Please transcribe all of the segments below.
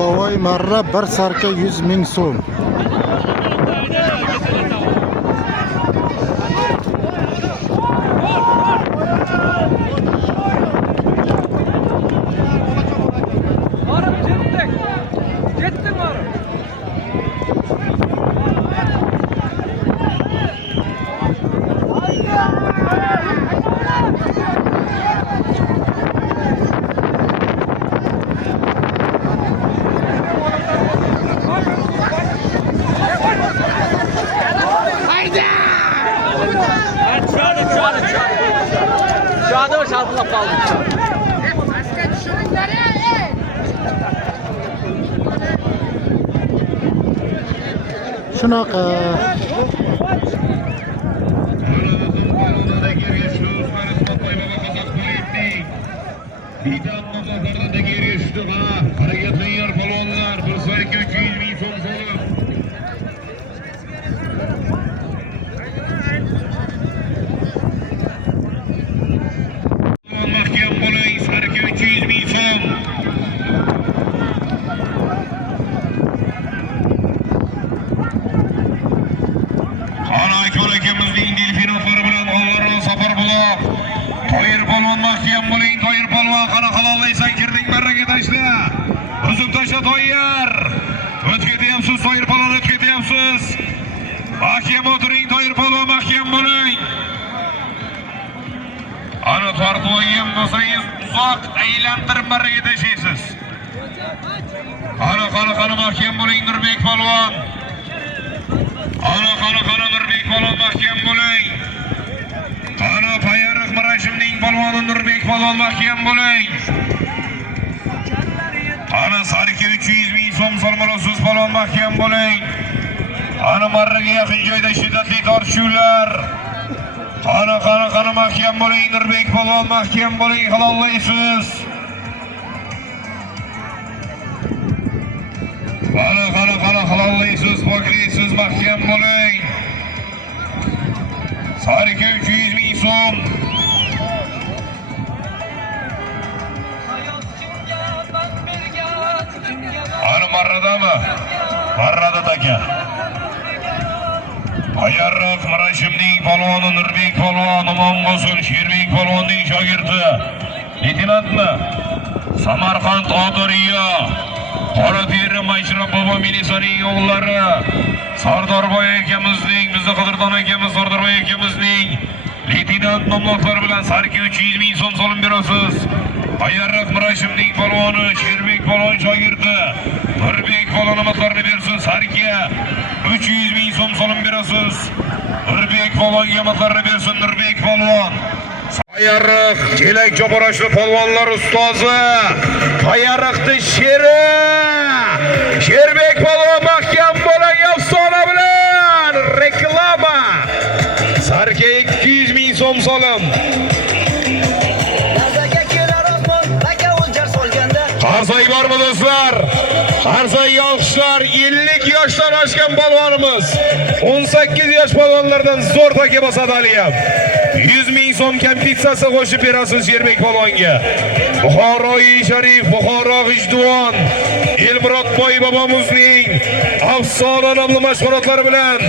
Lovoy marra bir sarka 100 ming so'm. Shunaqa. Ana tortlayın bolsangiz uzoq aylantirib marraga tashlaysiz. Qani mahkam bo'ling Nurbek polvon. Qani Nurbek polvon mahkam bo'ling. Qani Payariq Mirashimning polvoni Nurbek polvon mahkam bo'ling. Qani Sarki 300 ming so'm solmarasiz polvon mahkam bo'ling. Qani marraga yaqin joyda shiddatli tortishuvlar. Qani mahkam bo'ling Nurbek polvon mahkam bo'ling, halollaysiz. Qani halollaysiz, poklaysiz, mahkam bo'ling. Sarki 300 ming so'm. Qani marradami? Marrada taka. Payariq Mirashimning polvoni Nurbek polvon, Omonbosul Sherbek polvonning shogirdi. Leytenantmi? Samarqand Odiriya, Qorateri Mayshrab bobo militsiyaning o'g'illari, Sardorboy akamizning, bizni Qadrdon akamiz Sardorboy akamizning leytenant nomlari bilan Sarki 300 ming so'm so'lim berasiz. Payariq Mirashimning polvoni Sherbek polvon shogirdi. Nurbek polvon nomlarini bersin Sarkiga 300 ming so'm so'lim berasiz. Nurbek polvonga nomlarini bersin Nurbek polvon. Payariq Chelak Choparashli polvonlar ustozi. Payariqning sheri. Sherbek polvon mahkam bo'ling afsona bilan reklama. Sarkiga 200 ming so'm so'lim. Qarsoy bormi do'stlar? Qarsoy yoshlar 50 yoshdan oshgan polvonimiz 18 yosh polvonlardan zo'r taka bosadi haliyam. 100 ming so'm kompensasiya qo'shib berasiz Sherbek polvonga. Buxoroy Sharif, Buxoro G'ijduvon, Elmurodboy bobomizning afsona nomli mashg'ulotlari bilan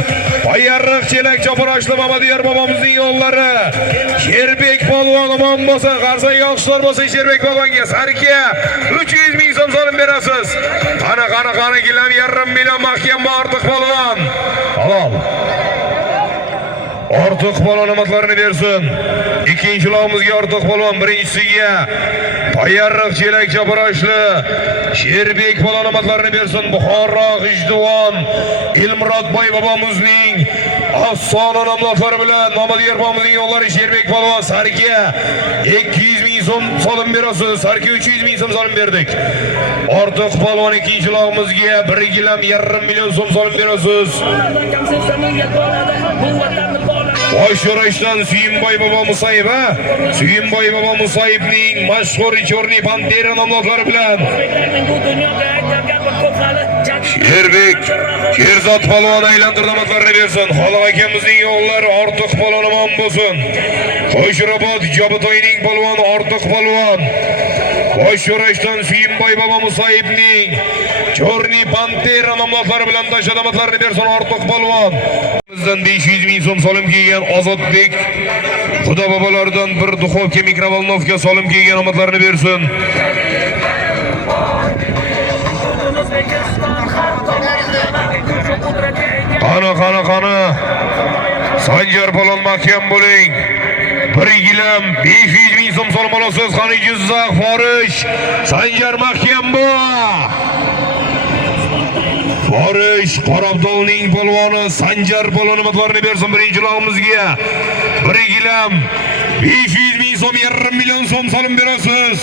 Payariq Chelak Choparashli Mamadiyor bobomizning o'g'illari Sherbek polvon omon bo'lsa, Qarsoy yoshlar bo'lsa Sherbek polvonga Sarkiga 300 ming so'm so'lim berasiz. Qani gilam yarim million mahkam Ortiq polvon. Halol. Ortiq polvon nomlarini bersin. Ikkinchi lomimizga Ortiq polvon, birinchisiga Payariq Chelak Choparashli Sherbek polvon nomlarini bersin. Buxoro G'ijduvon, Elmurodboy bobomizning afsona nomlari bilan Mamadiyor bobomizning o'g'illari Sherbek polvon Sarkiga 200 ming so'm so'lim berasiz. Sarki 300 ming so'm so'lim berdik. Ortiq polvon ikkinchi lomimizga 1,5 million so'm so'lim berasiz. Boshyo'rashdan Suyimboy bobo Musayib, Suyimboy bobo Musayibning mashhur Chorniy Pantera nomlari bilan Sherbek Sherzod polvon aylantirdi matlarni bersin. Xoliq akamizning o'g'illari Ortiq polvon omon bo'lsin. Qo'shirobod Jobitoyning polvoni Ortiq polvon. Boshyo'rashdan Suyimboy bobo Musayibning Chorniy Pantera nomlari bilan tashamatlarni bersin Ortiq polvon. Bizdan 500 ming so'm solim kelgan Ozodbek Xudo bobolardan bir duxovka mikrovolnovka solim kelgan omadlarini bersin. Qani Sanjar polvon mahkam bo'ling. Bir gilam 500 ming so'm solim olasiz. Qani Jizzax Forish Sanjar mahkam bo'l. Forish Qorabdolning polvoni Sanjar polvoni matlarini bersin birinchi log'imizga. Bir gilam 500 ming so'm, 1,5 million so'm solim berasiz.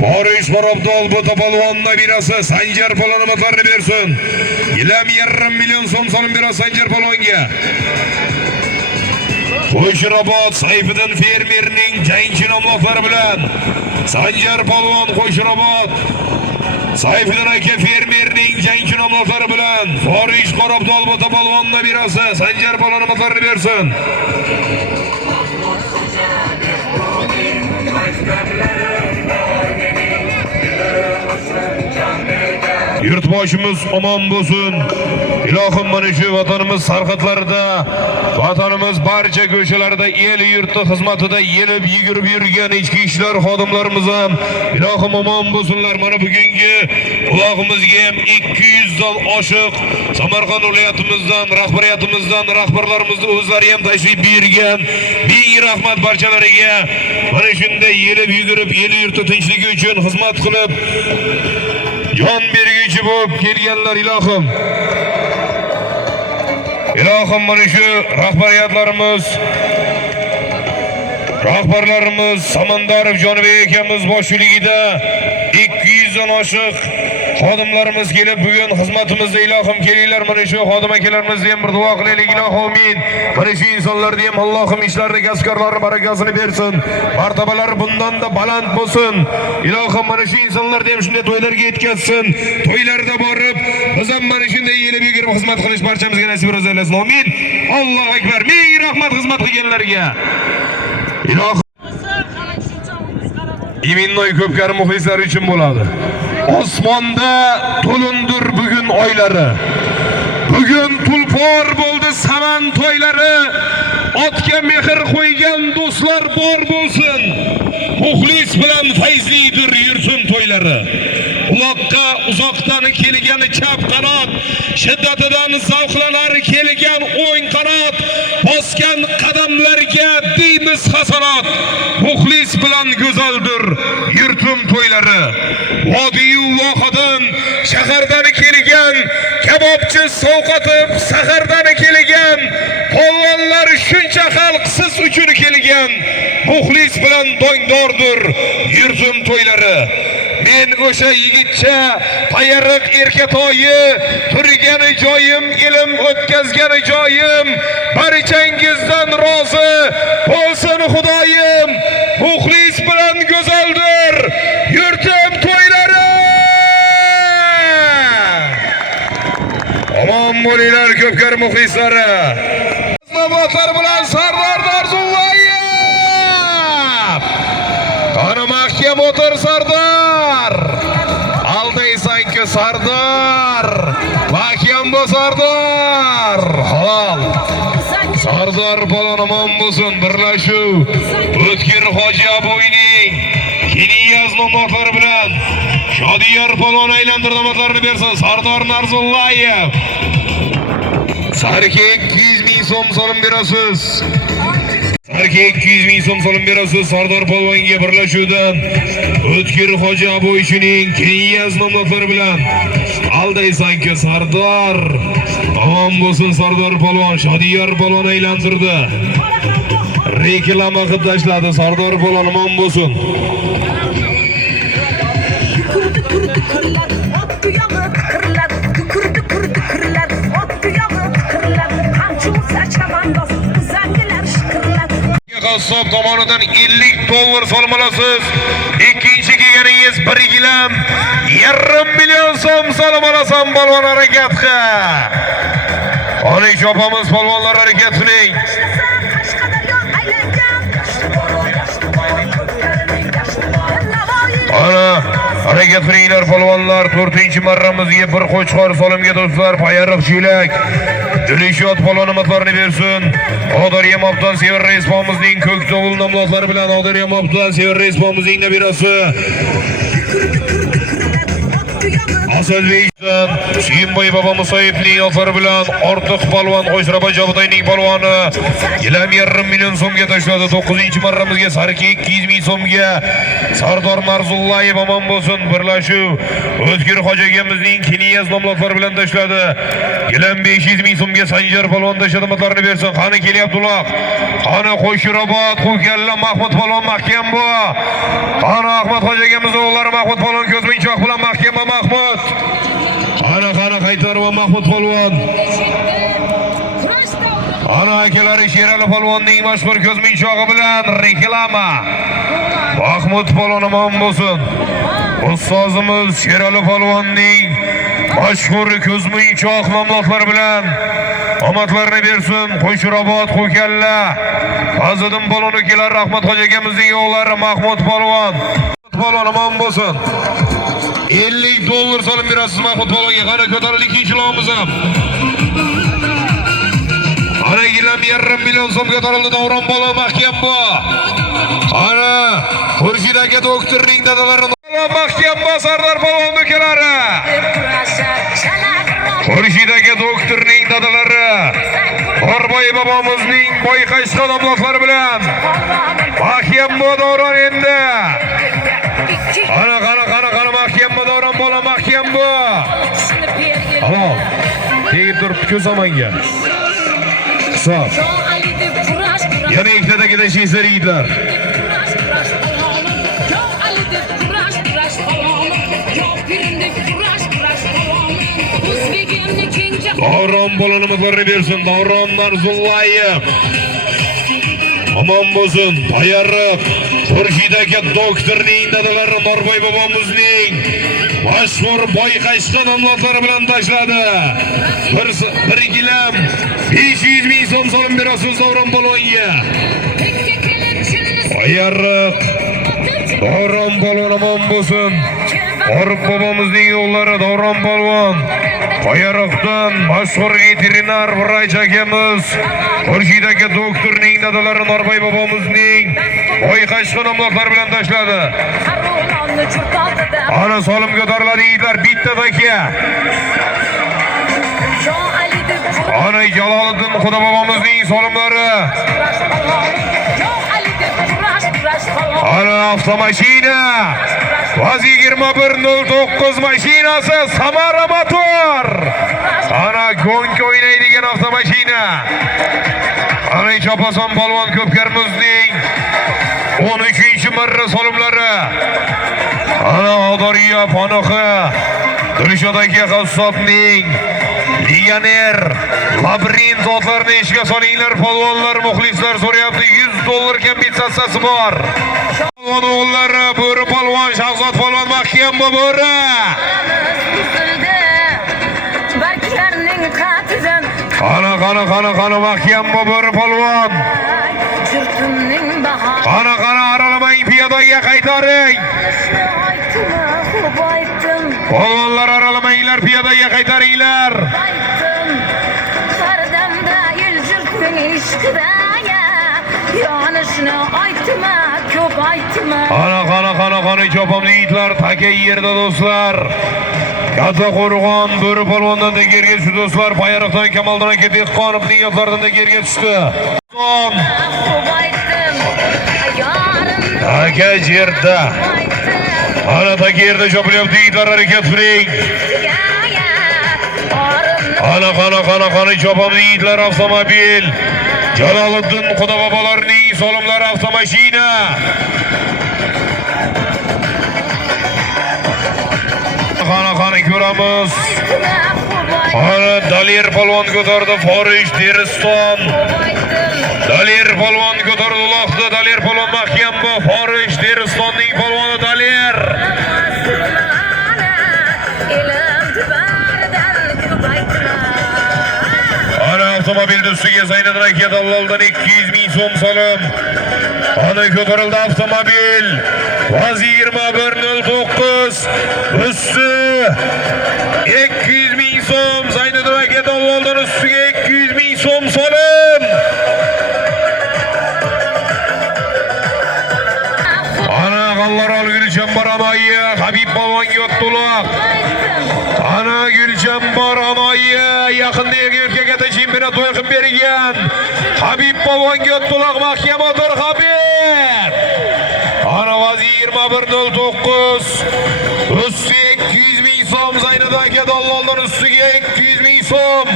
Forish Qorabdol bu polvon nabirasi Sanjar polvoni matlarini bersin. Gilam 1,5 million so'm solim berasiz Sanjar polvonga. Qo'shirobod Sayfiddin fermerning jangchi nomlari bilan Sanjar polvon Qo'shirobod Sayfiddin aka fermerning jangchi nomlari bilan Forish Qorabdol bu polvon nabirasi Sanjar polvoni matlarini bersin. Yurtboshimiz omon bo'lsin. Ilohim mana shu vatanimiz sarhadlarida, vatanimiz barcha ko'chalarida, el yurti xizmatida yelib yugurib yurgan ichki ishlar xodimlarimiz ham ilohim omon bo'lsinlar. Mana bugungi quloqimizga ham 200 dan oshiq Samarqand viloyatimizdan, rahbariyatimizdan, rahbarlarimizning o'zlari ham tashrif buyurgan. Ming rahmat barchalariga. Mana shunday yelib yugurib el yurti tinchligi uchun xizmat qilib jon berguchi bo'lib kelganlar ilohim. Ilohim mana shu rahbariyatlarimiz, rahbarlarimiz Samandarov Jonibek akamiz boshchiligida 200 dan oshiq xodimlarimiz kelib bugun xizmatimizda ilohim kelinglar. Mana shu xodim akalarimizni ham bir duo qilaylik ilohim amin. Mana shu insonlarga ham Allohim ishlarini, kasbkorlarni barakasini bersin. Martabalari bundan da baland bo'lsin. Ilohim mana shu insonlarga ham shunday to'ylarga yetkazsin. To'ylarda borib biz ham mana shunday yelib yugurib xizmat qilish barchamizga nasib etsin. Amin. Allohu akbar. Ming rahmat xizmat qilganlarga. Ilohim Iminnoy ko'pkari muxlislar uchun bo'ladi. Osmonda to'lundir bugun oylari. Bugun tulpor bo'ldi saman to'ylari. Otga mehr qo'ygan do'stlar bor bo'lsin. Muxlis bilan fayzlidir yursin to'ylari. Uloqqa uzoqdan kelgan chap qanot, shiddatidan zavqlanar kelgan o'ng qanot, bosgan qadamlarga deymiz hasanat. Muxlis bilan go'zaldir yurtim to'ylari. Vodiy vohadan shahardan kelgan kabobchi sovqatib sahardan kelgan polvonlar shuncha xalq siz uchun kelgan. Muxlis bilan dongdordir yurtim to'ylari. Men o'sha yigitcha payariq erkatoyi, turgan joyim, ilm o'tkazgan joyim, barchangizdan rozi bo'lsin Xudoyim. Muxlis bilan go'zaldir yurtim to'ylari. Omon bo'linglar ko'pkari muxlislari. Navbatlar bilan Sardor Narzullayev. Qani mahkam o'tir Sardor. Aldaysan-ku Sardor. Mahkam bo'l Sardor. Halol. Sardor polvon omon bo'lsin. Birlashuv O'tkir Hoji Aboyning Keniyaz nomlari bilan Shodiyor polvon aylantirdi matlarini bersin. Sardor Narzullayev. Sarki 200 ming so'm solim berasiz. Sarki 200 ming so'm solim berasiz. Sardor polvonga birlashuvdan O'tkir Hoji Aboychining Keniyaz nomlari bilan aldaysan-ku Sardor. Omon bo'lsin Sardor polvon. Shodiyor polvon aylantirdi. Reklama qilib tashladi. Sardor polvon omon bo'lsin. Kurdi kurlar, ot tuyog'i qirlar, qamchi ursa chavandoz qassob tomonidan 50 dollar solmalasiz. Ikkinchi kelganingiz 1 gilam 1,5 million so'm solmalasam polvon harakatga. Oling chopamiz polvonlar harakat qiling. Ana harakat qilinglar polvonlar. 4-marramizga bir qo'chqor solimga do'stlar, payariq chelak. Dilishot polvon amatlarini bersin. Odariya Mabdan Sever Respomizning ko'k sovul nomlodlari bilan Odariya Mabdan Sever Respomizning nabirasi Asadbekdan Suyimboy bobo Musoyevning ofari bilan ortiq polvon Qo'shrabo Jobotayning polvoni gilam 1,5 million so'mga tashladi. 9-marramizga Sarki 200 ming so'mga Sardor Narzullayev omon bo'lsin. Birlashuv O'tkir Xo'jagamizning Kiniyaz nomlodlari bilan tashladi. Gilam 500 ming so'mga Sanjar polvon tashlamatlarini bersin. Qani kelyapti uloq. Qani Qo'shirobod, Qo'kalla Mahmud polvon mahkam bu. Qani Ahmad Xo'jagamizning o'g'illari Mahmud polvon ko'zminchoq bilan mahkam bu Mahmud. Qani qaytarib Mahmud polvon. Ana akalari Sherali polvonning mashhur ko'zminchog'i bilan reklama. Mahmud polvon omon bo'lsin. Ustozimiz Sherali polvonning mashhur ko'zminchoq nomlodlari bilan omadlarini bersin. Qo'shirobod, Qo'kalla Fazliddin polvon ukalar Rahmat Xo'jagamizning o'g'illari Mahmud polvon. Polvon omon bo'lsin. 50 dollar solim berasiz Mahmud polvonga. Qani ko'tarilib ikkinchi lomimiz ham. Ana gilam 1,5 million so'mga ko'tarildi. Davron polvon mahkam bu. Ana Xurshid aka doktorning dadalari mahkam bu Sardor polvon ukalari. Xurshid aka doktorning dadalari Qorboy bobomizning boyqashqa nomlodlari bilan mahkam bu Davron endi. Ana mahkam bu Davron polvon mahkam bu. Halol. Tegib turib ko'z omanga. Hisob. Yana ikkitadagida shizlar yigitlar. Davron polvonimizlarni bersin. Davron Narzullayev omon bo'lsin. Payariq Xurshid aka doktorning dadalari Norboy bobomizning mashhur boyqashqa nomlodlari bilan tashladi. 1 gilam 500 ming so'm solim berasiz Davron polvonga. Payariq Davron polvon omon bo'lsin. Orif bobomizning o'g'illari Davron polvon. Payariqdan mashhur veterinar vrach akamiz Xurshid aka doktorning dadalari Norboy bobomizning boyqashqa nomlodlari bilan tashladi. Ana solim ko'tariladi yigitlar bitta aka. Ana Jaloliddin Xudo bobomizning solimlari. Ana avtomashina Vaz 2109 mashinasi Samara motor. Ana gonka o'ynaydigan avtomashina. Ana Chopason polvon Ko'pkarmizning 13-marra solimlari. Ana Odariya Panoxi Dilshodagi qassobning legioner labirint otlarini ishga solinglar polvonlar, muxlislar so'rayapti. 100 dollar kompensatsiyasi bor. Polvon o'g'illari Bo'ri polvon, Shahzod polvon mahkam bu Bo'ri. Qani mahkam bu Bo'ri polvon. Qani aralamang piyodaga qaytaring. Polvonlar aralamanglar, piyodaga qaytaringlar. Qani chopamli yigitlar taka yerda do'stlar. Katta Qo'rg'on Bo'ri polvondan degerga tushdi do'stlar. Payariqdan Kamoldan aka Dehqonovning yotlaridan degerga tushdi. Taka yerda. Ana taka yerda chopilyapti yigitlar, harakat qiling. Qani chopamli yigitlar avtomobil. Jaloliddin Xudo bobolarining solimlari avtomashina. Qani ko'ramiz. Ana Dalir polvon ko'tardi Forish Deriston. Dalir polvon ko'tardi uloqdi. Dalir polvon mahkam bu. Forish Deristonning polvoni Dalir. Ana avtomobil ustiga Zaynat Rakat Allaldan 200 ming so'm solim. Ana ko'tarildi avtomobil. Vaz 2109 üstü 200 ming so'm. Zaynat Rakat Allaldan ustiga 200 ming so'm solim. Ana G'allarol Gulchambar Anoyi Habib polvonga o'tdilar. Ana Gulchambar Anoyi yaqinda erkak kata chempionat o'yin bergan. Habib polvonga o'tdilar. Mahkam o'tir Habib. Ana vazi 2109 üstü 200 ming so'm. Zaynat Rakat Allaldan ustiga 200 ming so'm.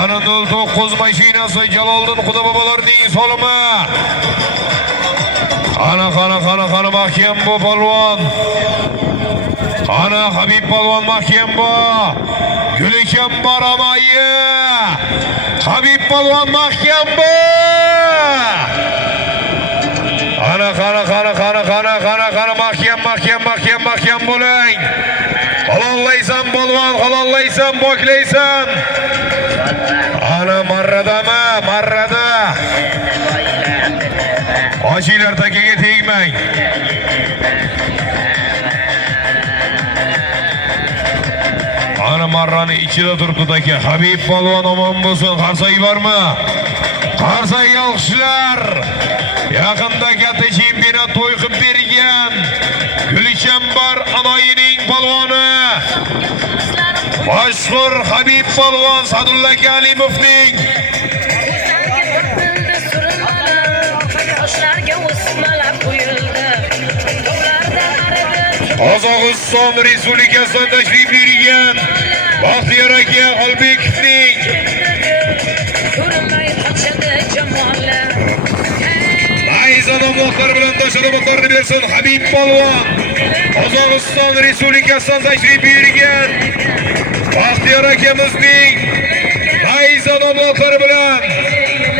Ana 09 mashinasi Jaloliddin Xudo bobolarning solimi. Ana mahkam bu polvon. Ana Habib polvon mahkam bu. Gulchambar Anoyi Habib polvon mahkam bu. Ana mahkam bo'ling. Halollaysan polvon, halollaysan, boklaysan. Ana marrada. Ochinglar takaga tegmang. Ana marrani ichida turibdi taka. Habib polvon omon bo'lsin. Qarsak bormi? Qarsak olqishlar. Yaqinda katta chempionat to'y qilib bergan Gulchambar Anoyining polvoni. Mashhur Habib polvon Sadulla Kalimovning Qozog'iston Respublikasidan tashrif buyurgan Baxtiyor aka Olbekovning Ayzadamlar bilan tashabbuslarni bersin Habib polvon. Qozog'iston Respublikasidan tashrif buyurgan Baxtiyor akamizning ayzadamlar bilan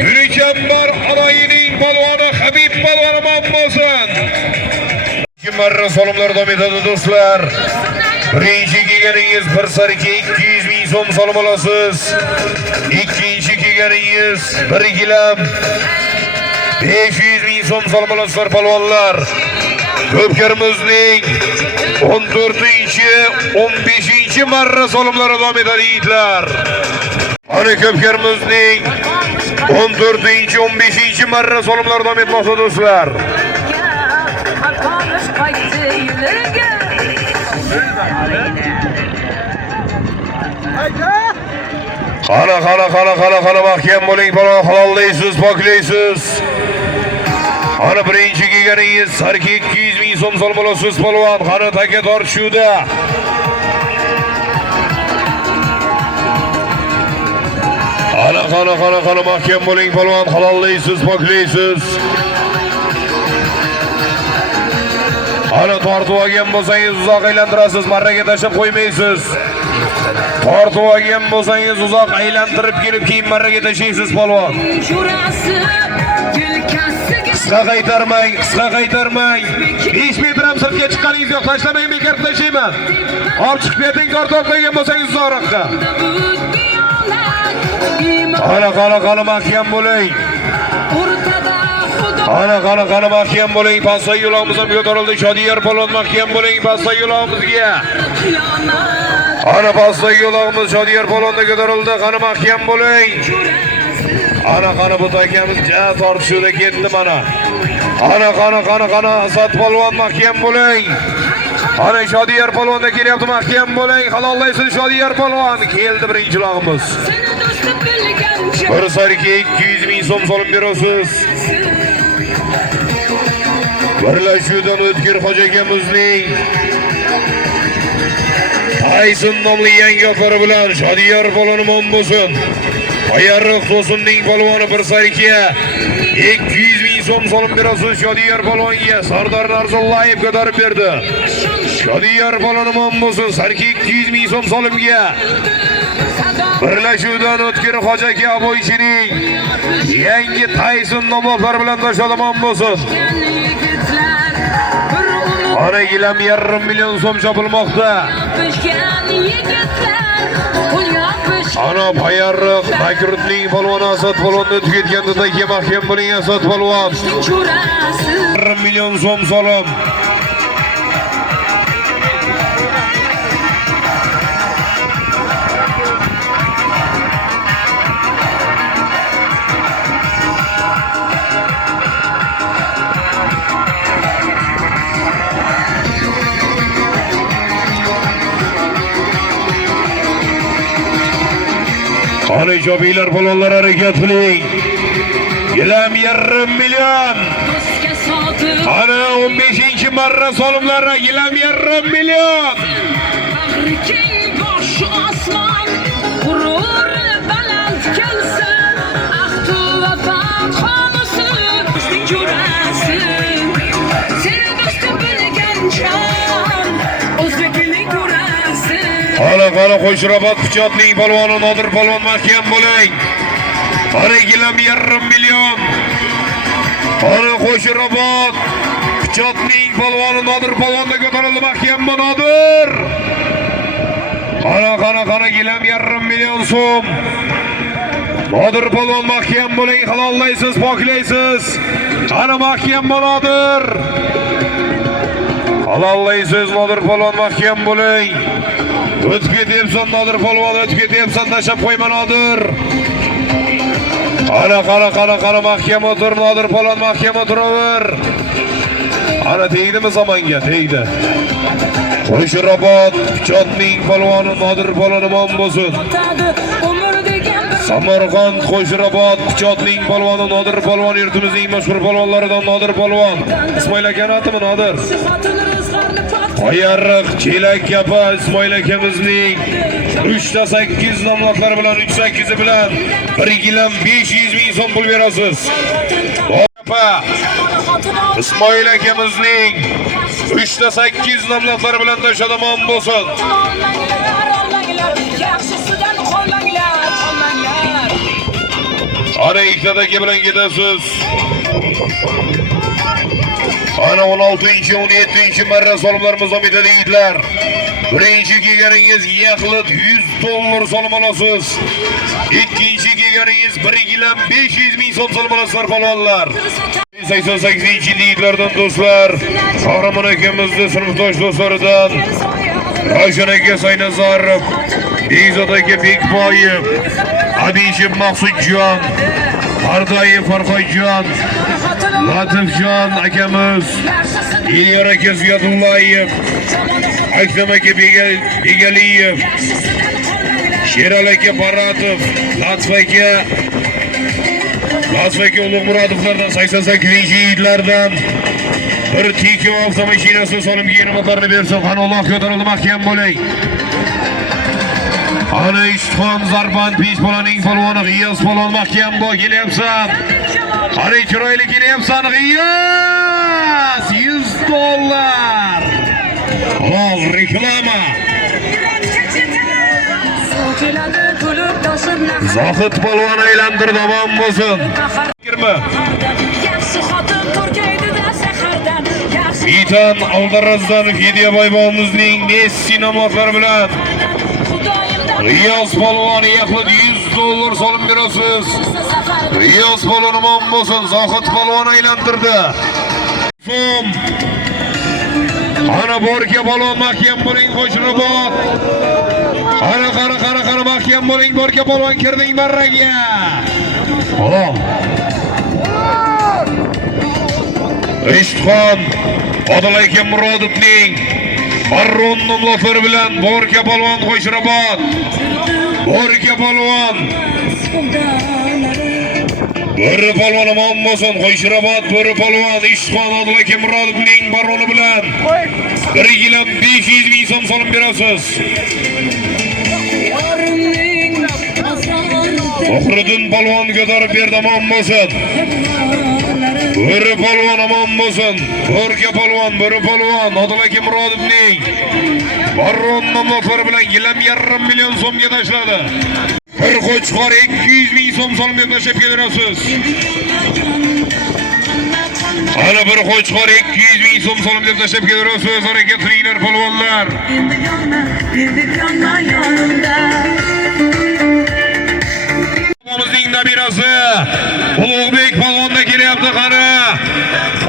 Gulchambar Anoyining polvoni Habib polvon omon bo'lsin. Marra solimlar davom etadi do'stlar. Birinchi kelganingiz bir sarika 200 ming so'm solim olasiz. Ikkinchi kelganingiz 1 gilam 500 ming so'm solim olasizlar polvonlar. Ko'pkarimizning 14-15 marra solimlari davom etadi yigitlar. Ana ko'pkarimizning 14-15 marra solimlari davom etmoqda do'stlar. Qana mahkam bo'ling, halollaysiz, poklaysiz. Ana birinchi kelganingiz sarki 200 ming so'm solim olasiz polvon. Qani taka tortishuvda. Qana mahkam bo'ling polvon, halollaysiz, poklaysiz. Ana tortib olgan bo'lsangiz uzoq aylantirasiz, marraga tashlab qo'ymaysiz. Tortib olgan bo'lsangiz uzoq aylantirib kelib keyin marraga tashlaysiz polvon. Qisqa qaytarmang. 5 metr ham sirtga chiqqaningiz yo'q, tashlamang, bekor tashlayman. Olib chiqib keting, tortib olgan bo'lsangiz uzoqroqqa. Qana mahkam bo'ling. Qana mahkam bo'ling. Pastdagi yo'limiz ham ko'tarildi. Shodiyor polvon mahkam bo'ling pastdagi yo'limizga. Ana pastdagi yo'limiz Shodiyor polvonga ko'tarildi. Qana mahkam bo'ling. Ana bu takamiz ja tortishuvda ketdi mana. Qana Asad polvon mahkam bo'ling. Ana Shodiyor polvonda kelyapti, mahkam bo'ling. Halollaysiz Shodiyor polvon. Keldi birinchi yo'limiz. Bir sarika 200 ming so'm solim berasiz. Birlashuvdan O'tkir Hoji akamizning Aysin nomli yangi opari bilan Shodiyor polvon omon bo'lsin. Ayariq To'sinning polvoni bir sarika 200 ming so'm solim berasiz Shodiyor polvonga. Sardor Narzullayev ko'tarib berdi. Şadiyar balonimon bo'lsin. Sarki 200 ming so'm solimga. Birlashuvdan o'tkir Hoji aka Aboychining yangi Tyson nomlari bilan tashlamoq bo'lsin. Ana gilam 1,5 million so'm chopilmoqda. Ana Bayarriq Bakrutning polvoni Asad polvonni tugatganda tagiga mahkam bo'ling Asad polvon. 1,5 million so'm solim. Ana jobiylar polvonlar harakat qiling. Gilam 1,5 million. Ana 15-marra solimlar gilam 1,5 million. Qala Qo'shirobod Pichotning polvoni Nodir polvon mahkam bo'ling. Ana gilam 1,5 million. Ana Qo'shirobod Pichotning polvoni Nodir polvonda ko'tarildi mahkam bu Nodir. Qana gilam 1,5 million so'm. Nodir polvon mahkam bo'ling, halollaysiz, poklaysiz. Qani mahkam bu Nodir. Halollaysiz Nodir polvon mahkam bo'ling. O'tib ketyapsan Nodir polvon, o'tib ketyapsan, tashlab qo'yma Nodir. Qara mahkam o'tir Nodir polvon, mahkam o'tiraver. Ana tegdimi zamonga, tegdi. Qo'shirobod Pichotning polvoni Nodir polvonimon bo'lsin. Samarqand Qo'shirobod Pichotning polvoni Nodir polvon, yurtimizning mashhur polvonlaridan Nodir polvon. Ismoil aka otimi Nodir. Bayarriq Chelak kapi Ismoil akamizning 3/8 nomlari bilan 3/8 bilan 1 gilam 500 ming so'm pul berasiz. Kapa Ismoil akamizning 3/8 nomlari bilan tashlamoq bo'lsin. Ana ikkitadagi bilan ketasiz. Ana 16-17-marra solimlarimiz omid edinglar. Birinchi kelganingiz yaxlit 100 dollar solim olasiz. Ikkinchi kelganingiz 1 gilam 500 ming so'm solim olasizlar polvonlar. 88-yillardan do'stlar, Qahramon akamizni sinfdosh do'stlaridan Ravshan aka Saynazarov, Bezod aka Bekboyev, Adishev Maqsudjon, Pardoyev Farhodjon, Latifjon akamiz, Ilyor aka Ziyodullayev, Akram aka Begaliyev, Sherali aka Baratov, Latif aka Ulug'murodovlardan 88-yillardan bir Tiko avtomashinasi solim kiyimlarni bersin. Qani Alloh ko'tarildi, mahkam bo'ling. Ana Ishtixon Zarband Peshbolaning polvoni G'iyos polvon mahkam bo'l, kelyapsan. Qani chiroyli kelyapsan G'iyos, 100 dollar. Halol reklama. Zohid polvon aylantirdi, omon bo'lsin. Kirma. Mitan Aldarazdan Fediyaboy bobomizning Messi nomlari bilan Riyos polvoni yaxlit 100 dollar solim berasiz. Riyos polvon omon bo'lsin. Zohid polvon aylantirdi. So'm. Ana Borka polvon mahkam bo'ling, Qo'shirobod. Qara mahkam bo'ling, Borka polvon kirding barraga. Xo'p. Ishtixon Odil aka Murodovning Marron nomlari bilan Borka polvon Qo'shirobod. Borka polvon. Bo'ri polvon omon bo'lsin. Qo'shirobod Bo'ri polvon Ishtixon Odil aka Murodovning Marroni bilan 1 gilam 500 ming so'm solim berasiz. Faxriddin polvon ko'tarib berdi, omon bo'lsin. Bir polvon aman bo'lsin. To'rga polvon, bir polvon Odilaka Murodovning Barron nomlari bilan 1,5 million so'mga tashladi. Bir qo'chqor 200 ming so'm so'm deb tashlab kelaverasiz. Ana bir qo'chqor 200 ming so'm so'm deb tashlab kelaverasiz. Harakat qiling polvonlar. Bizning nabirasi Ulug'bek polvonda kelyapti qani.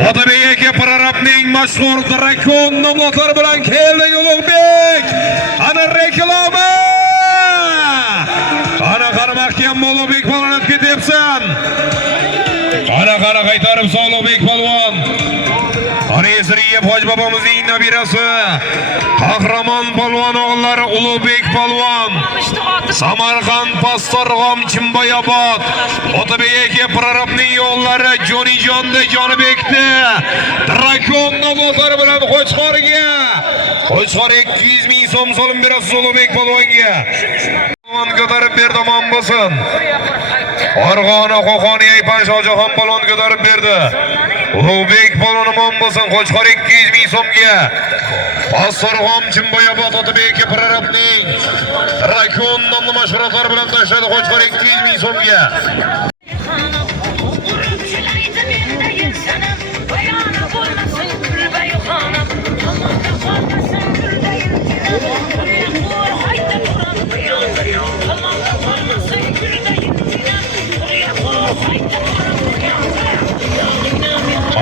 Otabek aka Prorabning mashhur Drakon nomlari bilan keldi Ulug'bek. Ana reklama. Qara mahkam Ulug'bek polvon olib ketyapsan. Qara qaytarib sol Ulug'bek polvon. Ana Esriyev Hoji bobomizning nabirasi Qahramon polvon o'g'illari Ulug'bek polvon. Samarqand Pastorg'om Chimboyobod Otabek aka Prorabning yo'llari Jonijonda Jonibekda Drakon nomlari bilan Qo'chqorga 200 ming so'm so'lim berasiz Ulug'bek polvonga. Polvon ko'tarib berdi omon bo'lsin. Farg'ona Qo'qoni Aypan Shohjahon polvon ko'tarib berdi. Ulug'bek polvon omon bo'lsin. Qo'chqor 200 ming so'mga. Pastorg'om Chimboyobod Otabek aka Prorabning Drakon nomli mashg'ulotlar bilan tashladi Qo'chqor 200 ming so'mga.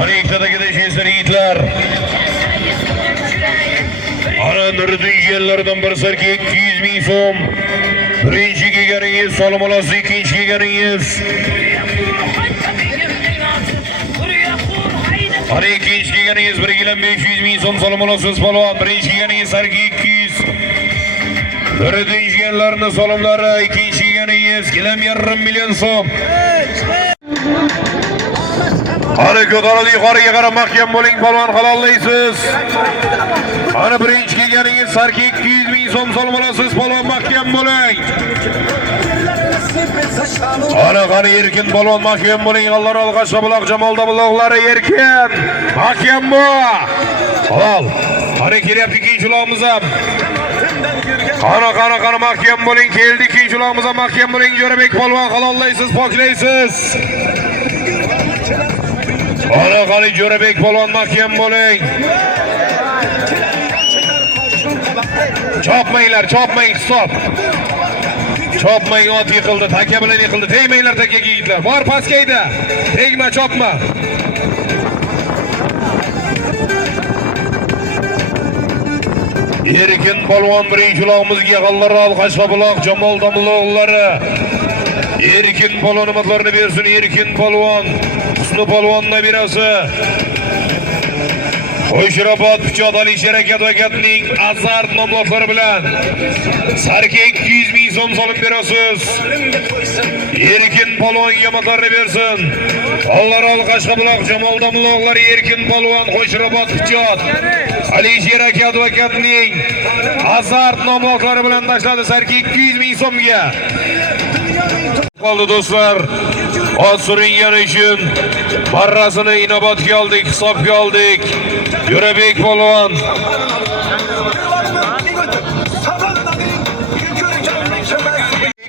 Amerika'dagi şehirler. Ana Nuriddin yerlaridan bir sarki 200 ming so'm. Birinchi kelganingiz salom olasiz, ikkinchi kelganingiz. Ana ikkinchi kelganingiz 1,5 ming so'm salom olasiz polvon. Birinchi kelganingiz sarki 200. Nuriddin yerlarini salomlari, ikkinchi kelganingiz 1,5 million so'm. Ana ko'tarildi yuqoriga qarab mahkam bo'ling polvon halollaysiz. Ana birinchi kelganingiz sarki 200 ming so'm so'm olasiz polvon mahkam bo'ling. Ana qani erkin polvon mahkam bo'ling. Alloh alqashqa buloq Jamolda buloqlari erkin. Mahkam bu. Halol. Qani kelyapti ikkinchi uloqimiz ham. Qani mahkam bo'ling. Keldi ikkinchi uloqimiz ham mahkam bo'ling. Jo'rabek polvon halollaysiz, poklaysiz. Qani Jo'rabek polvon mahkam bo'ling. Chopmanglar, chopmang, stop. Chopmang, ot yiqildi, taka bilan yiqildi. Tegmanglar takaga yigitlar. Bor paskayda. Tegma, chopma. Erkin polvon birinchi uloqimizga G'allaral Qashqabuloq Jamol Domlo'g'illari. Erkin polvon hurmatlarini bersin. Erkin polvon, Husni polvon nabirasi. Qo'shrobod Pichot Alisher aka vakatning Azart nomlari bilan sarki 200 ming so'm solib berasiz. Erkin polvon hurmatlarini bersin. G'allaral Qashqabuloq Jamol Domlo'g'illari Erkin polvon Qo'shrobod Pichot Alisher aka vakatning Azart nomlari bilan tashladi sarki 200 ming so'mga. Qoldi do'stlar. Ot suringani uchun barrasini inobatga oldik, hisobga oldik. Jo'rabek polvon.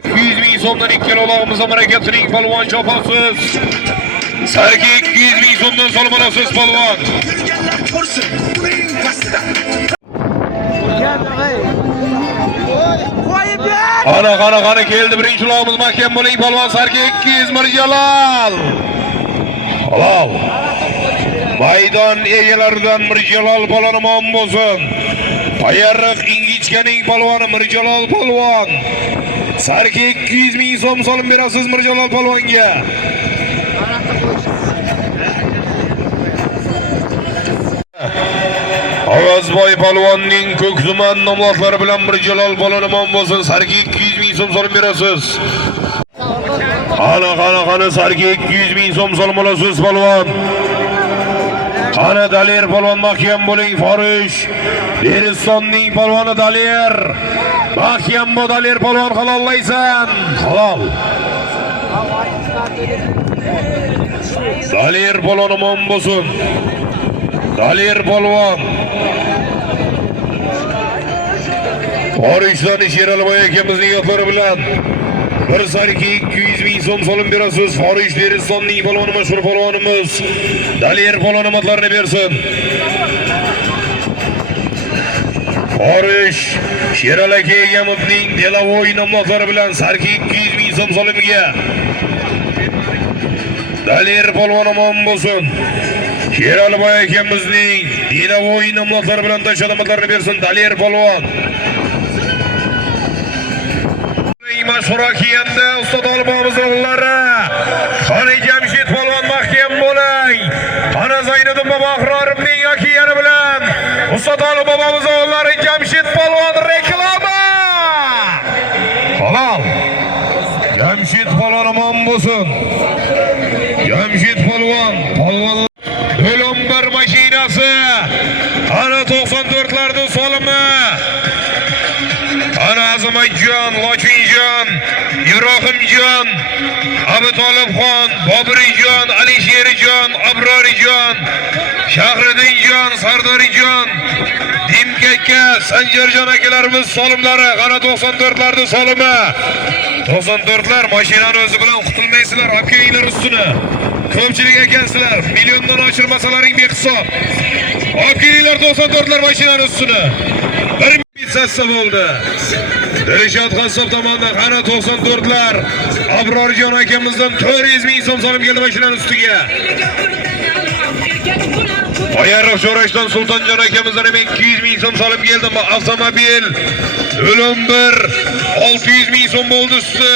200 ming so'mdan ikkala uloqimizga harakat qiling polvon, chopasiz. Sarki 200 ming so'mdan solib olasiz polvon. Qani keldi birinchi uloqimiz mahkam bo'ling polvon. Sarki 200 Mirjalol. Halol. Maydon egalaridan Mirjalol polvon omon bo'lsin. Payariq Ingichkaning polvoni Mirjalol polvon. Sarki 200 ming so'm solib berasiz Mirjalol polvonga. Avazboy polvonning Ko'ktuman nomlari bilan Mirjalol polvon omon bo'lsin. Sarki 200 ming so'm solib berasiz. Qani sarki 200 ming so'm solib olasiz polvon. Qani Dalir polvon mahkam bo'ling. Forish Beristonning polvoni Dalir. Mahkam bu Dalir polvon halollaysan. Halol. Dalir polvon omon bo'lsin. Dalir polvon. Xorijdan Sheralboy akamizning yotlari bilan bir sarki 200 ming so'm solim berasiz. Xorij Deristonning polvoni mashhur polvonimiz Dalir polvon omadlarini bersin. Xorij Sheralaka Egamovning Delavoy nomlari bilan sarki 200 ming so'm solimiga Dalir polvon omon bo'lsin. Sheralboy akamizning Delavoy nomlari bilan tashlamatlarini bersin Dalir polvon. Mashhur akiyanda Ustad Olbomiz o'g'illari. Qani Jamshid polvon mahkam bo'ling. Ana Zayniddin bobo Ahrorimning akiyani bilan Ustad Olbomiz o'g'illari Jamshid polvon reklama. Halol. Jamshid polvon omon bo'lsin. Jamshid polvon O'limbar mashinasi. Ana 94larda solimi. Ana Azamatjon, Lochinjon, Ibrohimjon, Abutolibxon, Bobirjon, Alisherjon, Abrorijon, Shahriddinjon, Sardorijon, Dimkaka, Sanjarjon akalarimiz solimlari. Ana 94larda solimi. 94lar mashinani o'zi bilan qutulmaysizlar, olib kelinglar ustini. Ko'pchilik ekansizlar, milliondan oshirmasalaring behisob. Olib kelinglar 94lar mashinani ustini. Bir mitsasi bo'ldi. Dilshod Qassob tomonidan ana 94lar Abrorjon akamizdan 400 ming so'm solib keldi mashinani ustiga. Oyarroq Sho'rashdan Sultonjon akamizdan ham 200 ming so'm solib keldi. Avtomobil O'limbar 600 ming so'm bo'ldi usti.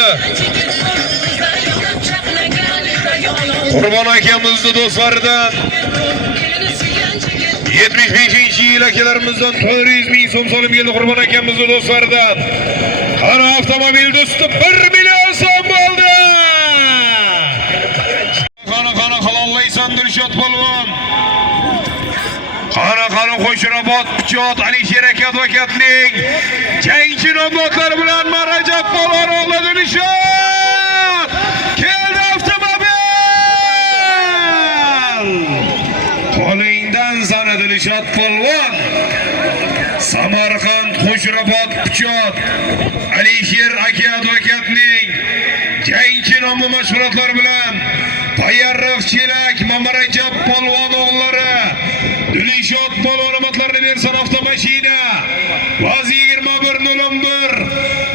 Qurbon akamizning do'stlaridan 75-yil akalarimizdan 400 ming so'm solib keldi Qurbon akamizning do'stlaridan. Qani avtomobil do'sti 1 million so'm bo'ldi. Qani halollaysan Dilshod polvon. Qani Qo'shrobod Pichot Alisher aka advokatning jangchi nomlari bilan Marajab polvon o'g'li Dilshod keldi avtomobil. Qo'lingdan sana Dilshod polvon. Samarqand Qo'shrobod Pichot Alisher aka advokatning jangchi nomli mashg'ulotlari bilan Tayyorroq Chelak Mamarajab polvon o'g'illari Dilshod polvon omadlarini bersin avtomashina. Vaz 2101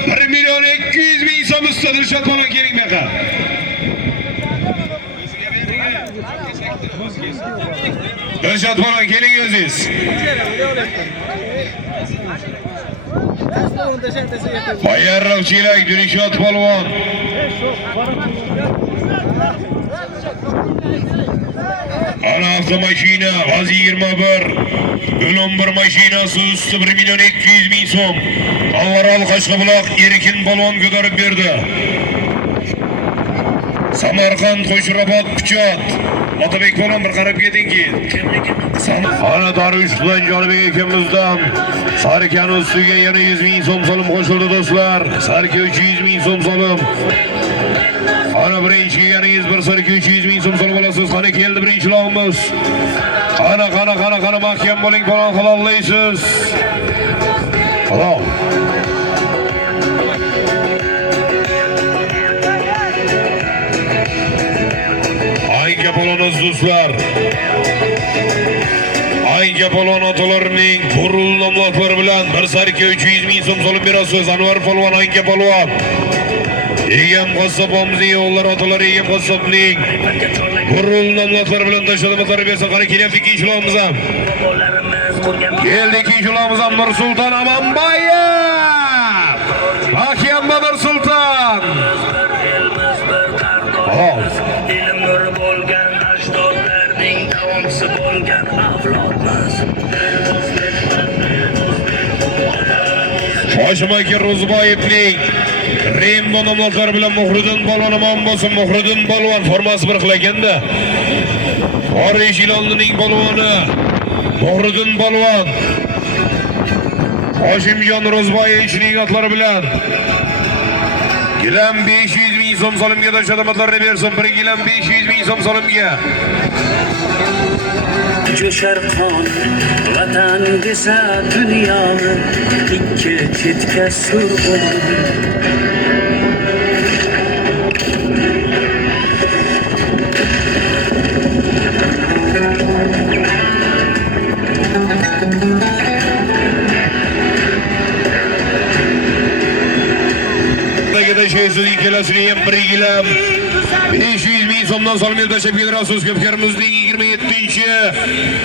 1 million 200 ming so'm usta Dilshod polvon keling baqa. Dilshod polvon keling o'zingiz. Tayyorroq Chelak Dilshod polvon. Ana avtomashina Vaz 21 O'limbar mashinasi usti 1 million 200 ming so'm. Avval Qashqabuloq Erkin polvon ko'tarib berdi. Samarqand Qo'shrobod Pichot Otabek polvon bir qarab ketingki. Ana Darvish Xudojonbek akamizdan Sarkani ustiga yana 100 ming so'm solim qo'shildi do'stlar. Sarka 300 ming so'm solim. Ana birinchi yeganingiz bir sarka 300 ming so'm solib olasiz. Qani keldi birinchi log'imiz. Qani mahkam bo'ling polvon halollaysiz. Halol. Aynga polvonimiz do'stlar. Aynga polvon otalarining qurul nomlari bilan bir sarka 300 ming so'm solib berasiz. Anvar polvon Aynga polvon. Egam Qassobimizning o'g'illari otalari Egam Qassobning qurul nomlari bilan tashlamatlar bersa. Qani kelyapti ikkinchi log'imiz ham. Keldi ikkinchi log'imiz ham Nursulton Amanbayev. Mahkam Nursulton. Ilm nur bo'lgan ajdodlarning davomchisi bo'lgan avlodmiz. Hoshim aka Ro'zboyevning Rembo nomlari bilan Muhriddin polvon omon bo'lsin. Muhriddin polvon formasi bir xilaganda. Xorij ilonining polvoni Muhriddin polvon. Hoshimjon Ro'zboyevichning otlari bilan gilam 500 ming so'm solimga tashlamatlarni bersin. 1 gilam 500 ming so'm solimga. Coşar kan vatan desa dünyamı ikki chetga surgun. Şeysiz ikilasini hem 1 gilam 500 ming so'mdan solimga tashlab kelasiz. Ko'pkarimizning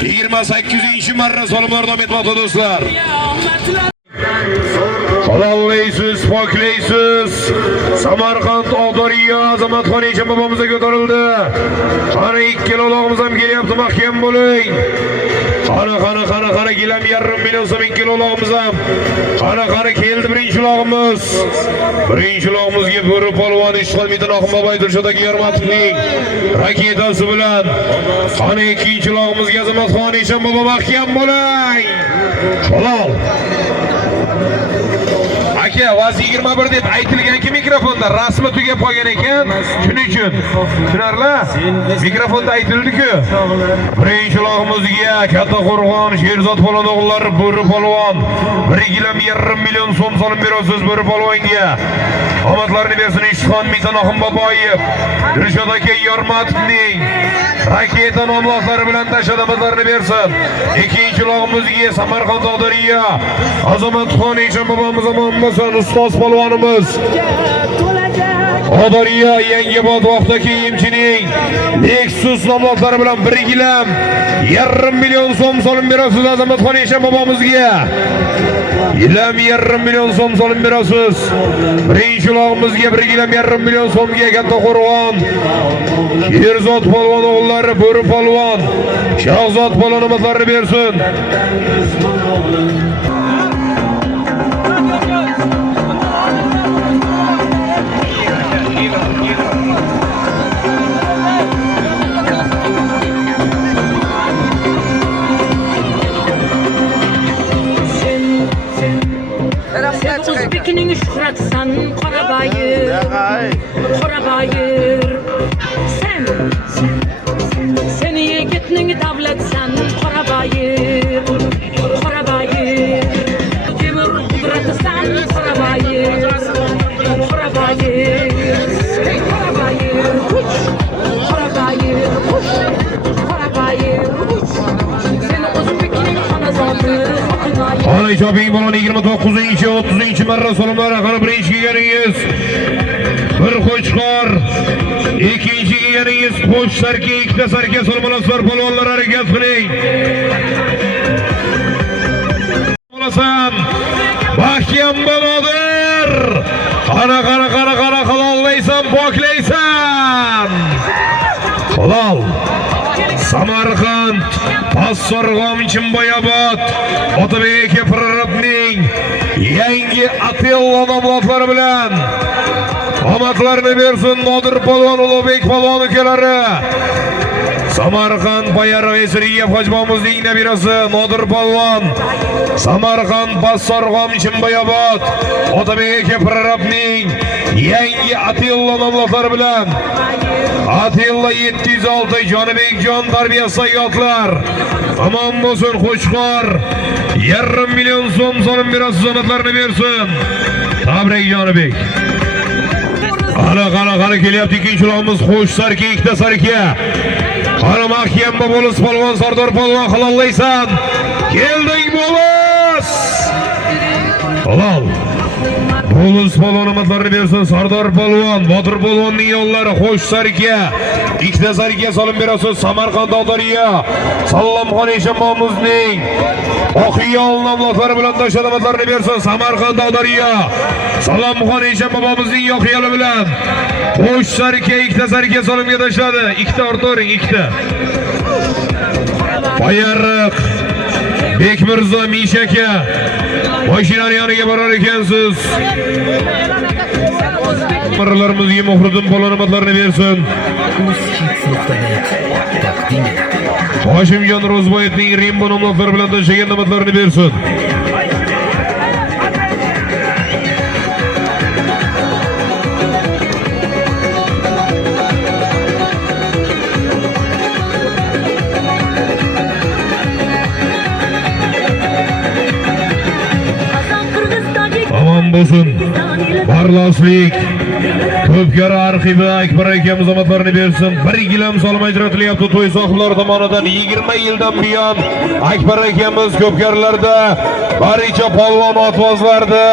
28 marra solimlar davom etmoqda do'stlar. Halollaysiz, poklaysiz. Samarqand Og'doriyo Azamatxon Eshon bobomizga ko'tarildi. Qani ikkalolog'imiz ham kelyapti, mahkam bo'ling. Qani gilam 1,5 million so'm ikkalolog'imiz ham. Qani keldi birinchi log'imiz. Birinchi log'imizga Bo'ri polvon Ishxon Mitonoxim boboy Dilshodagi Yormatovning raketasi bilan. Qani ikkinchi log'imizga Azamatxon Eshon bobo mahkam bo'ling. Halol. Aka, vaz 21 deb aytilgan-ki mikrofonda rasmi tugab qolgan ekan. Shuning uchun. Tushunarlar? Mikrofonda aytildi-ku. Birinchi log'imizga Kattaqo'rg'on Sherzod polvon o'g'illari Bo'ri polvon 1 gilam 1,5 million so'm solim berasiz Bo'ri polvonga. Omadlarini bersin Ishxon Mitonoxim boboyev. Dilshod aka Yormatovning raketa nomlari bilan tashlamatlarini bersin. Ikkinchi log'imizga Samarqand Og'doriyo Azamatxon Eshon bobomiz bo'lsin ustoz polvonimiz. Og'doriyo Yangibod vaqtdagi emchining Lexus nomlari bilan 1 gilam 1,5 million so'm solim berasiz Azamatxon Eshon bobomizga. Gilam 1,5 million so'm solim berasiz. Birinchi log'imizga 1 gilam 1,5 million so'mga Kattaqo'rg'on Sherzod polvon o'g'illari Bo'ri polvon Shahzod polvon omadlarini bersin. O'zbekning shuhratisan Qorabayir sen yigitning davlatsan Qorabayir temur qudratisan Qorabayir sen o'zbekning xonazoni Qani shopping bo'lgan 29-30 marra solimlar qani birinchi kelganingiz bir qo'chqor, ikkinchi kelganingiz qo'ch sarka, ikkita sarka solimlar polvonlar harakat qiling. Bo'lasan, mahkam bo'ladir. Qani halollaysan, poklaysan. Halol. Samarqand Passorg'om Chimboyobod Otabek aka Prorabning yangi Atilla nomlari bilan omadlarini bersin Nodir polvon Ulug'bek polvon ukalari. Samarqand Bayariq Esriyev hojbomizning nabirasi Nodir polvon Samarqand Passorg'om Chimboyobod Otabek aka Prorabning yangi Atilla nomlari bilan Atilla 706 Jonibekjon tarbiya sayyohlar. Amon bo'lsin Qo'chqor 1,5 million so'm solim berasiz omadlarini bersin. Tabrik Jonibek. Qani kelyapti ikkinchi log'imiz Qo'sh sarka, ikkita sarka. Qani mahkam bo'lis polvon Sardor polvon halollaysan. Kelding bo'lis. Halol. Bo'lis polvon omadlarini bersin Sardor polvon, Botir polvonning yo'llari Qo'sh sarka, ikkita sarka solim berasiz Samarqand Og'doriyo Salomxon Eshon bobomizning Oqiyol nomlari bilan tashlamatlarini bersin Samarqand Og'doriyo Salomxon Eshon bobomizning yoqiyoli bilan Qo'sh sarka, ikkita sarka solimga tashladi. Ikkita ortoring, ikkita. Bayariq Bekmirzo Mishaka mashinaning yoniga borar ekansiz. Marralarimizga Muhriddin polvon omadlarini bersin. Hoshimjon Ro'zboyevning Rimbo nomlari bilan tashlagan omadlarini bersin. bo'lsin. Barloslik Ko'pkari arxivi Akbar akamiz omadlarini bersin. 1 gilam solma ijrotilyapti to'y sohiblari tomonidan 20 yildan buyon Akbar akamiz Ko'pkarilarda barcha polvon otvozlarda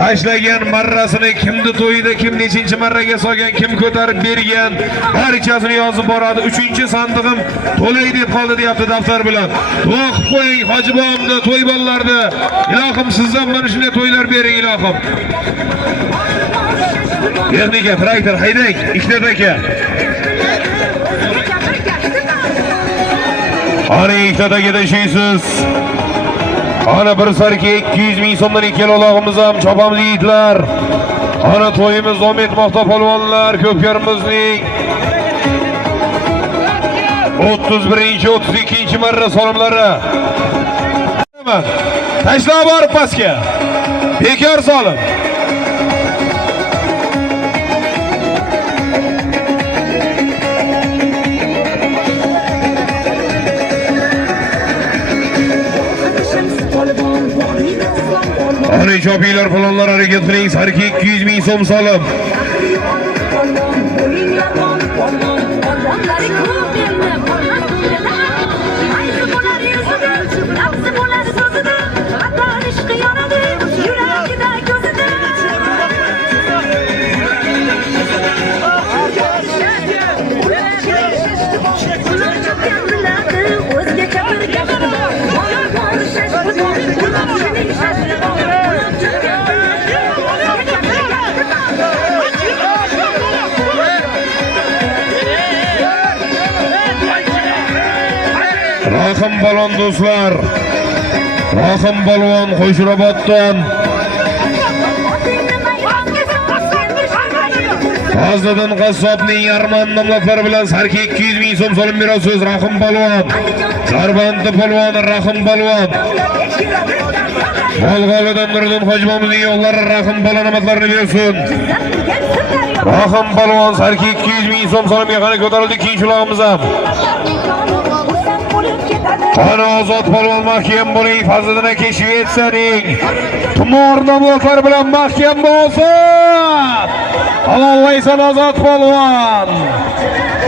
tashlagan marrasini kimni to'yida, kim nechinchi marraga solgan, kim ko'tarib bergan, barchasini yozib boradi. 3-sandig'im to'lay deb qoldi deyapti daftar bilan. Duo qilib qo'ying hoji bobomni, to'y bolalarni. Ilohim sizdan mana shunday to'ylar bering ilohim. Texnika, traktor haydang, ishlat aka. Ana ishlat aka deshaysiz. Ana bir sarki 200 ming so'mdan ikkala ulog'imiz ham chopamiz yigitlar. Ana to'yimiz davom etmoqda polvonlar, Ko'pkarimizning 31-32 marra solimlari. Tashlab borib pastga. Bekor solim. Ana chopinglar polvonlar harakat qiling, sarki 200 ming so'm solim. Rahim balon do'stlar. Rahim balon Qo'shiroboddan. Fazliddin qassobning Yarman nomlari bilan sarki 200 ming so'm solim berasiz. Rahim balon. Zarbandi polvon Rahim balon. Bolg'olidan Nuriddin hojibomizning yo'llari Rahim balon omadlarini bersin. Rahim balon sarki 200 ming so'm solimga qani ko'tarildi ikkinchi ulog'imiz ham. Qani ozod polvon mahkam bo'ling, Fazliddin aka Shvetsiyaning tumor nomlari bilan mahkam bo'lsin. Halollaysan ozod polvon.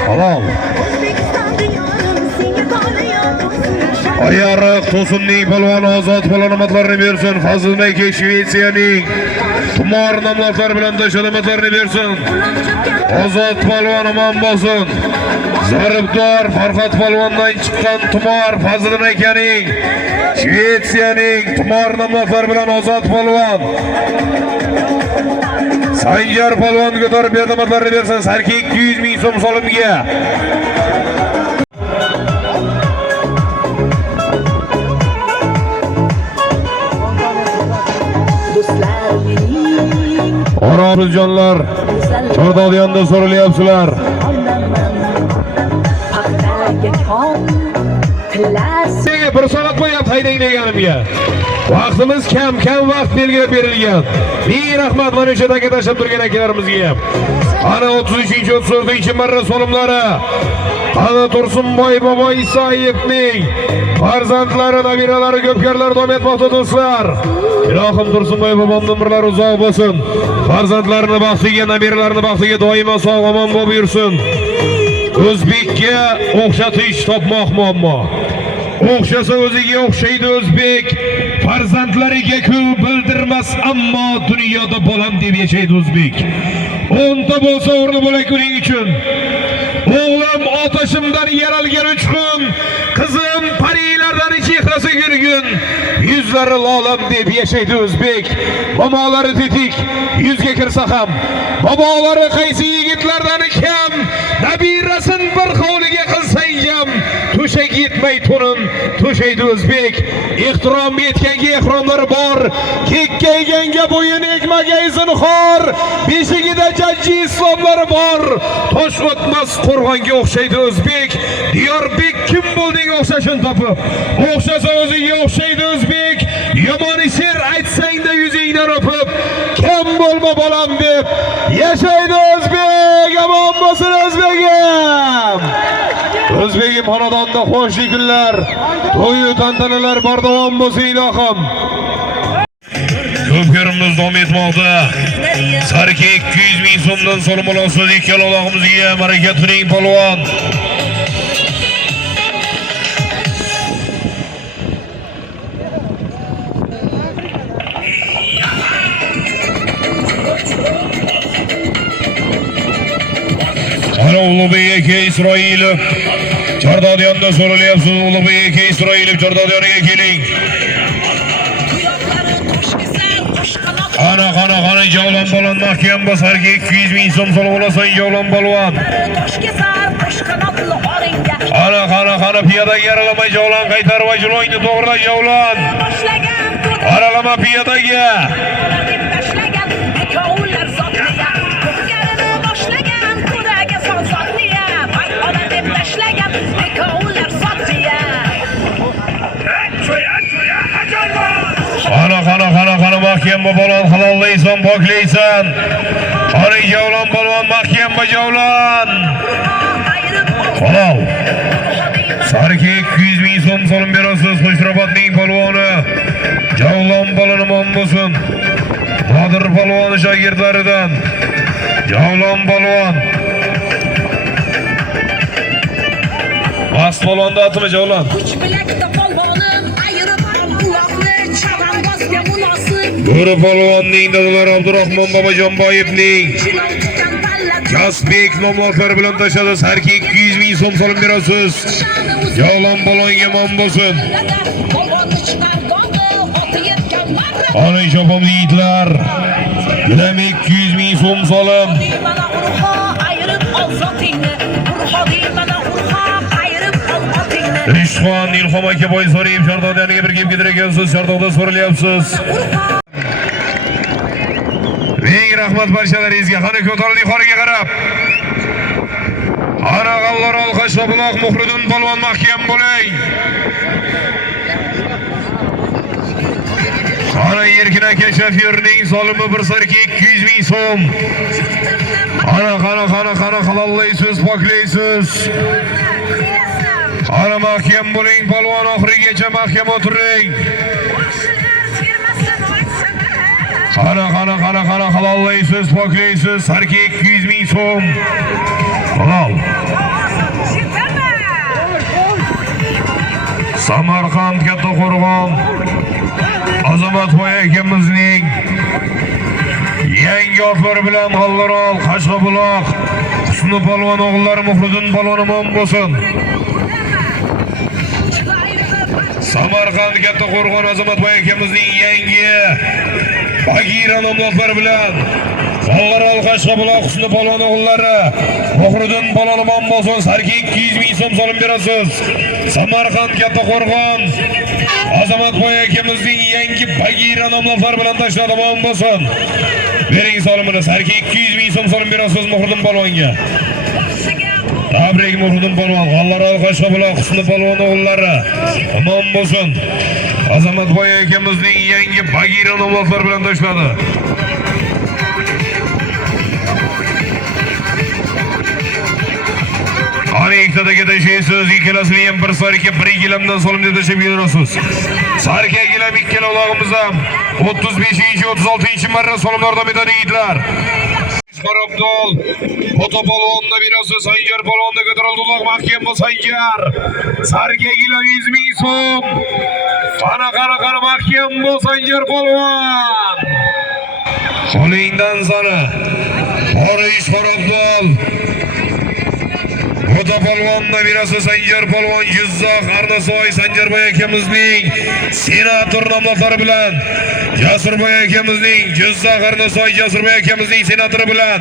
Halol. Ayariq To'sunning polvon ozod polvon omadlarini bersin. Fazliddin aka Shvetsiyaning tumor nomlari bilan tashlamatlarini bersin. Ozod polvon omon bo'lsin. Zaribdor Farhod polvondan chiqqan tumor Fazliddin akaning Shvetsiyaning tumor nomlari bilan ozod polvon. Sanjar polvon ko'tarib berdimatlarini bersin. Sarki 200 ming so'm solimga. Oroljonlar, Chordog'yonda so'ralyapsizlar. Bir soat qo'yib haydang deganimga. Vaqtimiz kam vaqt belgilab berilgan. Ming rahmat mana o'sha taga tashlab turgan akalarimizga ham. Ana 33-34 marra solimlari. Ana Tursunboy bobo Isayevning farzandlari, nabiralari, ko'pkarlar davom etmoqda do'stlar. Ilohim Tursunboy bobomning umrlari uzoq bo'lsin. Farzandlarini baxtiga, nabiralarini baxtiga doimo sog' omon bo'lib yursin. O'zbekka o'xshatish topmoq muammo. O'xshasa o'ziga o'xshaydi o'zbek. Farzandlariga ko'p bildirmas, ammo dunyoda bo'lam deb yashaydi o'zbek. 10 ta bo'lsa o'rni bo'lak uning uchun. O'g'lim otashimdan yaralgan uchqun, qizim parilardan chehrasi gurgun. Yuzlari lolam deb yashaydi o'zbek. Momolari tetik, yuzga kirsa ham, bobolari qaysi yigitlardan kam, nabirasin bir hovliga qilsang ham, to'shak yetmay to'nin to'shaydi o'zbek. Ehtirom yetganga ehromlari bor, kekkayganga bo'yin egmaga zinhor, beshigida jajji islomlari bor. Tosh o'tmas qo'rg'onga o'xshaydi o'zbek. Diyorbek kim bo'lding o'xshashin topib, o'xshasa o'ziga o'xshaydi o'zbek. Yomon she'r aytsang-da yuzingdan o'pib, kim bo'lma bolam deb yashaydi o'zbek. Omon bo'lsin o'zbegim. O'zbegim xonadonda xo'shlik kunlar, to'y tantanalar bardavom bo'lsin ilohim. Ko'pkarimiz davom etmoqda. Sarka 200 ming so'mdan so'lim olasiz. Ikkala olog'imizga harakat qiling polvon. Ana Ulug'bek aka Isroilov Chordodiyonda so'ralyapsiz. Ulug'bek aka Isroilov Chordodiyoniga keling. Ana Javlon polvon mahkam bosarga 200 ming so'm so'rab olasan Javlon polvon. Ana piyodaga aralamay Javlon qaytarib ajloyni to'g'rila Javlon. Aralama piyodaga. Qana mahkam polvon halollaysan, poklaysan. Qani Javlon polvon mahkam Javlon. Halol. Sarka 200 ming so'm so'lim berasiz Qo'shrobodning polvoni. Javlon polvoni bo'lsin. Qodir polvon shogirdlaridan. Javlon polvon. Mas polvonda atma Javlon. Bo'ri polvonning dadalari Abdurahmon Bobojonboyevning Kasbek nomlari bilan tashladi. Sarka 200 ming so'm so'lim berasiz. Javlon polvonga mom bo'lsin. Ana shopam yigitlar. Gilam 200 ming so'm so'lim. Rishxon Ilhom aka boy so'rayib Chordodiyoniga bir kelib ketirgansiz. Chordog'da so'ralyapsiz. Ming rahmat barchalaringizga. Qani ko'tarilib yuqoriga qarab. Ana G'allar Alqashlobuloq Muhriddin polvon mahkam bo'ling. Ana Erkin aka shofyorning solimi bir sarka 200 ming so'm. Ana halollaysiz, poklaysiz. Ana mahkam bo'ling polvon, oxirigacha mahkam o'tiring. Qana halollaysiz, poklaysiz. Sarka 200 ming so'm. Halol. Samarqand Kattaqo'rg'on Azamatboy akamizning yangi otlar bilan G'allarol, Qashqabuloq, Husni polvon o'g'illari Muhriddin polvon omon bo'lsin. Samarqand Kattaqo'rg'on Azamatboy akamizning yangi Bag'ira nomlari bilan G'allarol, Qashqabuloq, Husni polvon o'g'illari Muhriddin polvon omon bo'lsin. Sarka 200 ming so'm so'lim berasiz. Samarqand Kattaqo'rg'on Azamatboy akamizning yangi Bag'ira nomlari bilan tashladi omon bo'lsin. Bering solimini. Sarka 200 ming so'm so'lim berasiz Muhriddin polvonga. Tabrik Muhriddin polvon, G'allarol, Qashqabuloq, Husni polvon o'g'illari omon bo'lsin. Azamatboy akamizning yangi Bag'ira nomlari bilan tashladi. Ana ikkitadagi tashlaysiz, ikkalasini ham bir sarka 1 gilamdan so'lim deb tashib yurasiz. Sarka gilam ikkala ulog'imiz ham 35-36 marra so'limlardan betadi yigitlar. Qarabdol Ota polvonni berasiz, Sanjar polvonni ko'tarildi uloq mahkam bo'l Sanjar. Sarka gilam 100 ming so'm. Qana mahkam bo'l Sanjar polvon. Qo'lingdan sana. Xorish Qarabdol Ota polvonni berasiz, Sanjar polvon Jizzax Arnasoy Sanjarboy akamizning senator nomlari bilan Jasurboy akamizning Jizzax Arnasoy Jasurboy akamizning senatori bilan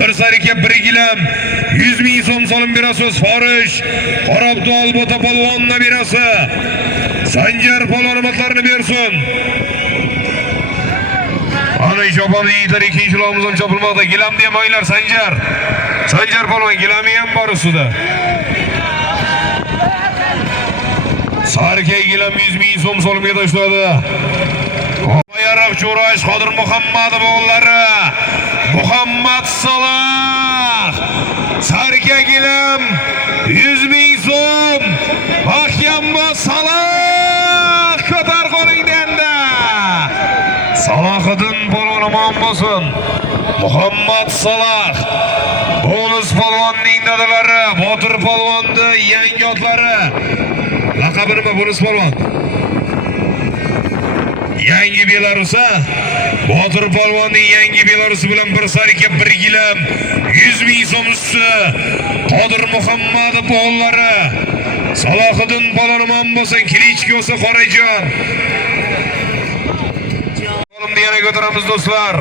bir sarka 1 gilam 100 ming so'm so'lim berasiz. Forish Qarabdol Ota polvonni berasiz. Sanjar polvon matlarini bersin. Ana shopamni yigitlar ikkinchi lomimiz ham chopilmoqda. Gilamni ham o'ylar Sanjar. Sanjar polvon gilami ham bor ustida. Sarka gilam 100 ming so'm so'limga tashladi. Bayroq Jo'rash Qodir Muhammadov o'g'illari Muhammad Salah. Sarka gilam 100 ming so'm. Mahkam Salah ko'tar qo'lingda. Salahiddin polvon bo'lsin. Muhammad Salah. Bonus polvonning dadalari, Botir polvonni yangi otlari. Laqabi nima Bonus polvon? Yangi Belarus'a Botir polvonning yangi Belarus bilan bir sarika 1 gilam 100 ming so'm usti. Qodir Muhammadov o'g'illari. Salahiddin polvon bo'lsin, Klichko'si Qorajon. Solimni yana ko'taramiz do'stlar.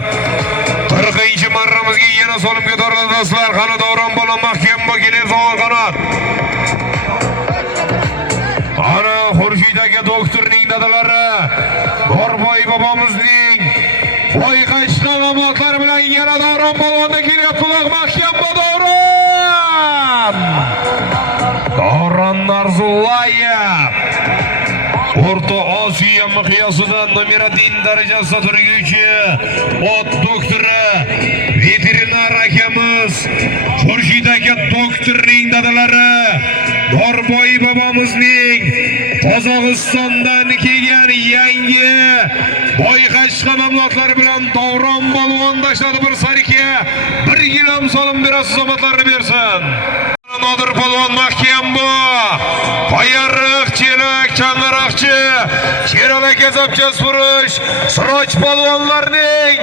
40-marramizga yana solim ko'tariladi do'stlar. Qani Davron polvon mahkam bo'lgan so'l qanot. Ana Xurshid aka doktorning dadalari, Borboy bobomizning boy qashqan omotlari bilan yana Davron polvonda kelyapti. Mahkam Davron. Davron Narzullayev. O'rta Osiyo miqyosida nomeratin darajasida turguvchi ot doktori, veterinar akamiz Xurshid aka doktorning dadalari, Borboy bobomizning Qozog'istondan kelgan yangi boy qashqan avlodlari bilan Davron polvon tashladi bir sarika 1 gilam solim berasiz, omadlarini bersin. Nodir polvon mahkam bu. Qoyariq, chelak, changaroqchi, Sherali Gazabcha Surish, Siroj polvonlarning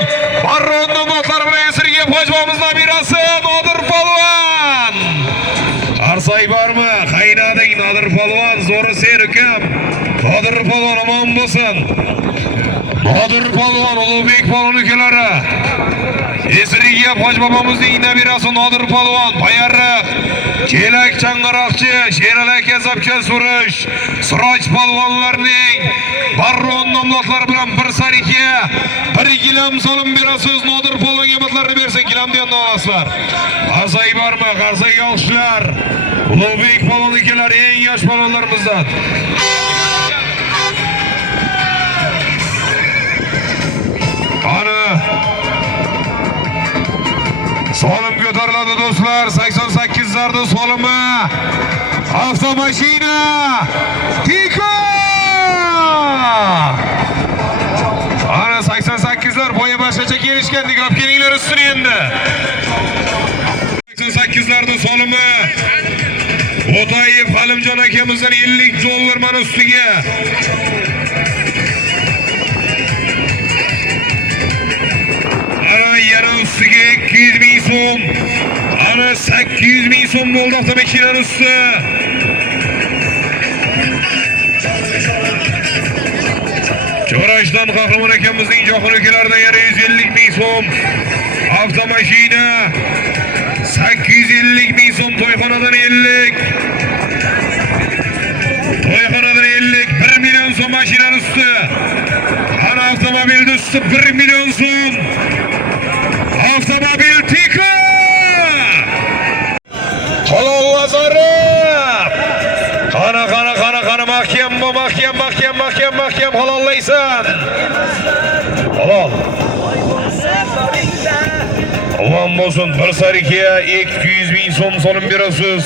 Barron nomotlari bilan esirga pojvomizdan nabirasi Nodir polvon. Arsay bormi? Qaynading Nodir polvon, zo'ri sen ukam. Nodir polvon omon bo'lsin. Nodir polvon, Ulug'bek polvon ukalari. Esiriga Hoj bobomizning nabirasi Nodir polvon, Qoyariq, chelak, changaroqchi, Sherali Gazabcha Surish, Siroj polvonlarning Barron nomlotlari bilan bir sarika 1 gilam solim berasiz. Nodir polvonga batlarini bersin, gilamni ham olasizlar. Qarsay bormi? Qarsayga olishlar. Ulug'bek polvon ukalari eng yosh polvonlarimizdan. Ana solim ko'tariladi do'stlar. 88 zarda solimi. Avtomashina Tiko. Ana 88lar boya boshqacha kelishgandek olib kelinglar ustini endi. 88larda solimi. O'tayev Halimjon akamizdan $50 mana ustiga. Yana ustiga 200 ming so'm. Ana 800 ming so'm bo'ldi avtomashinalar usti. Jo'rashdan Qahramon akamizning jo'xin ukalaridan yana 150 ming so'm. Avtomashina 850 ming so'm. To'yxonadan 50. To'yxonadan 50, 1 million so'm mashinalar usti. Ana avtomobilning usti 1 million so'm. Avtomobil Tiko. Halol Lazarov. Qana mahkam halollaysan. Halol. Alloh bo'lsin, bir sarika 200 ming so'm solim berasiz.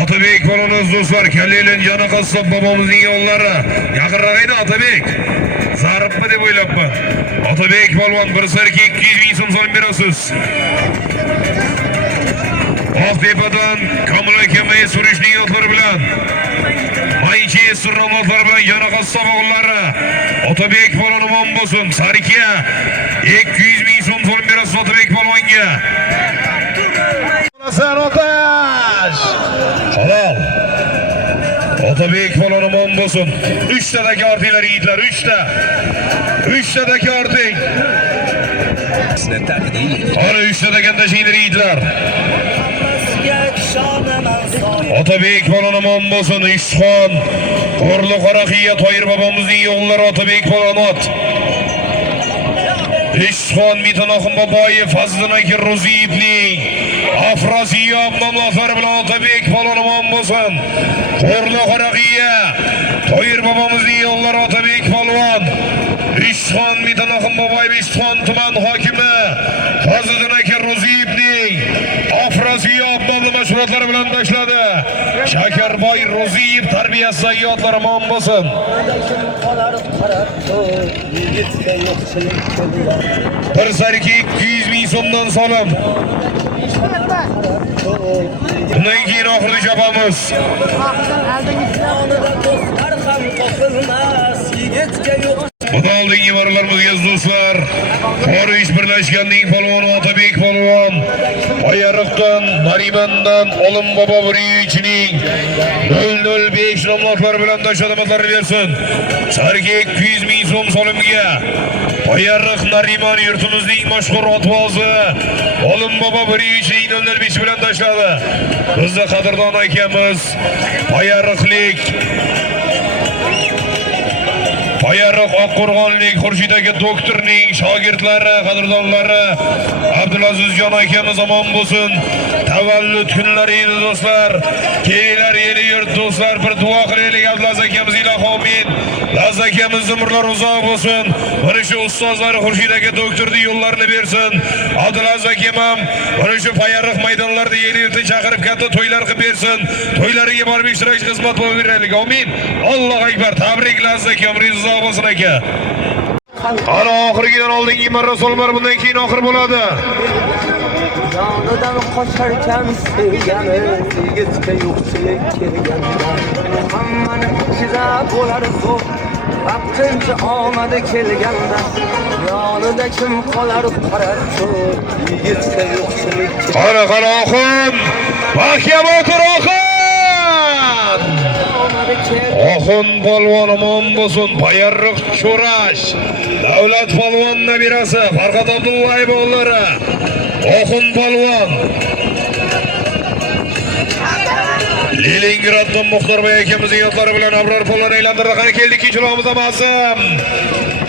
Otabek polvonimiz do'stlar, Kalelin joni qassob bobomizning yo'llari. Yaqinroq edi Otabek. Zaribmi deb o'ylabman. Otabek polvon bir sarika 200 ming so'm solim berasiz. Oqtepadan Komil akamay surishning yo'llari bilan Maychi surnomotlar bilan joni qassob o'g'illari. Otabek polvon omon bo'lsin. Sarika 200 ming so'm solim berasiz Otabek polvonga. Hasan Otash. Halol. Otabek polvon omon bo'lsin. 3 tadagi ortinglar yigitlar, 3 ta. 3 tadagi orting. Ana 3 tadagan tashinglar yigitlar. Otabek polvon omon bo'lsin. Ishxon, Qo'rli Qoraqiya Toyir bobomizning o'g'illari Otabek polvon ot. Ishxon Mitonoxim Boboyev, Fazliddin aka Ro'ziyevning Afrosiyob nomlari bilan Otabek polvon omon Qorli Qoraqiya, Toyir bobomizning yo'llari Otabek polvon, Rishxon Mitanxon bobay Rishxon tuman hokimi, Fazliddin aka Ro'ziyevning Afrosiyo nomli mashg'ulotlari bilan boshladi. Shakarboy Ro'ziyev tarbiyasidagi otlar omon bo'lsin. Bir sarki 200 ming so'mdan so'lim. Bundan keyin oxirgi chopamiz. Buni oldingi bolalarımizga do'stlar, Xorij birlashganning polvoni Otabek polvon, Oyariqdan, Narimandan Olim bobo Buriyichning 005 nomlari bilan tashamatlarni bersin. Sarga 200 ming so'm so'limga Oyariq Nariman yurtimizning mashhur otvozi Olim bobo Buriyichning 005 bilan tashladi. Bizning qadrdon akamiz Oyariqlik Oyariq Oqqo'rg'onlik Xurshid aka doktorning shogirdlari, qadrdonlari Abdulazizjon akamiz omon bo'lsin. Tavallud kunlari edi do'stlar. Kelinglar yeli yurt do'stlar, bir duo qilaylik Abdulaziz akamiz ilohi amin. Laziz akamiz umrlar uzoq bo'lsin. Mana shu ustozlari Xurshid aka doktorning yo'llarini bersin. Abdulaziz akam ham mana shu Oyariq maydonlarida yeli yurtni chaqirib katta to'ylar qilib bersin. To'ylariga borib ishtirok xizmat bo'lib beraylik. Amin. Allohu akbar. Tabriklar Laziz akam, rizq bo'lsin aka. Ana oxirgidan oldingi marra so'lmar, bundan keyin oxir bo'ladi. Yonidan qocharkan sevgani, yigitga yo'qchilik kelganda. Hammani ichida bo'lar zo'r, vaqtincha omadi kelganda. Yonida kim qolar qarar zo'r, yigitga yo'qchilik. Qara oxun, mahkam o'tir oxun. Oxun polvon omon bo'lsin. Oyariq Cho'rash Davlat polvon nabirasi Farhod Abdullayev o'g'illari Oxun polvon. Leningraddan Muxtorboy akamizning yotlari bilan Abror polvon aylantirdi. Qani keldik ikkinchiligimiz amazim.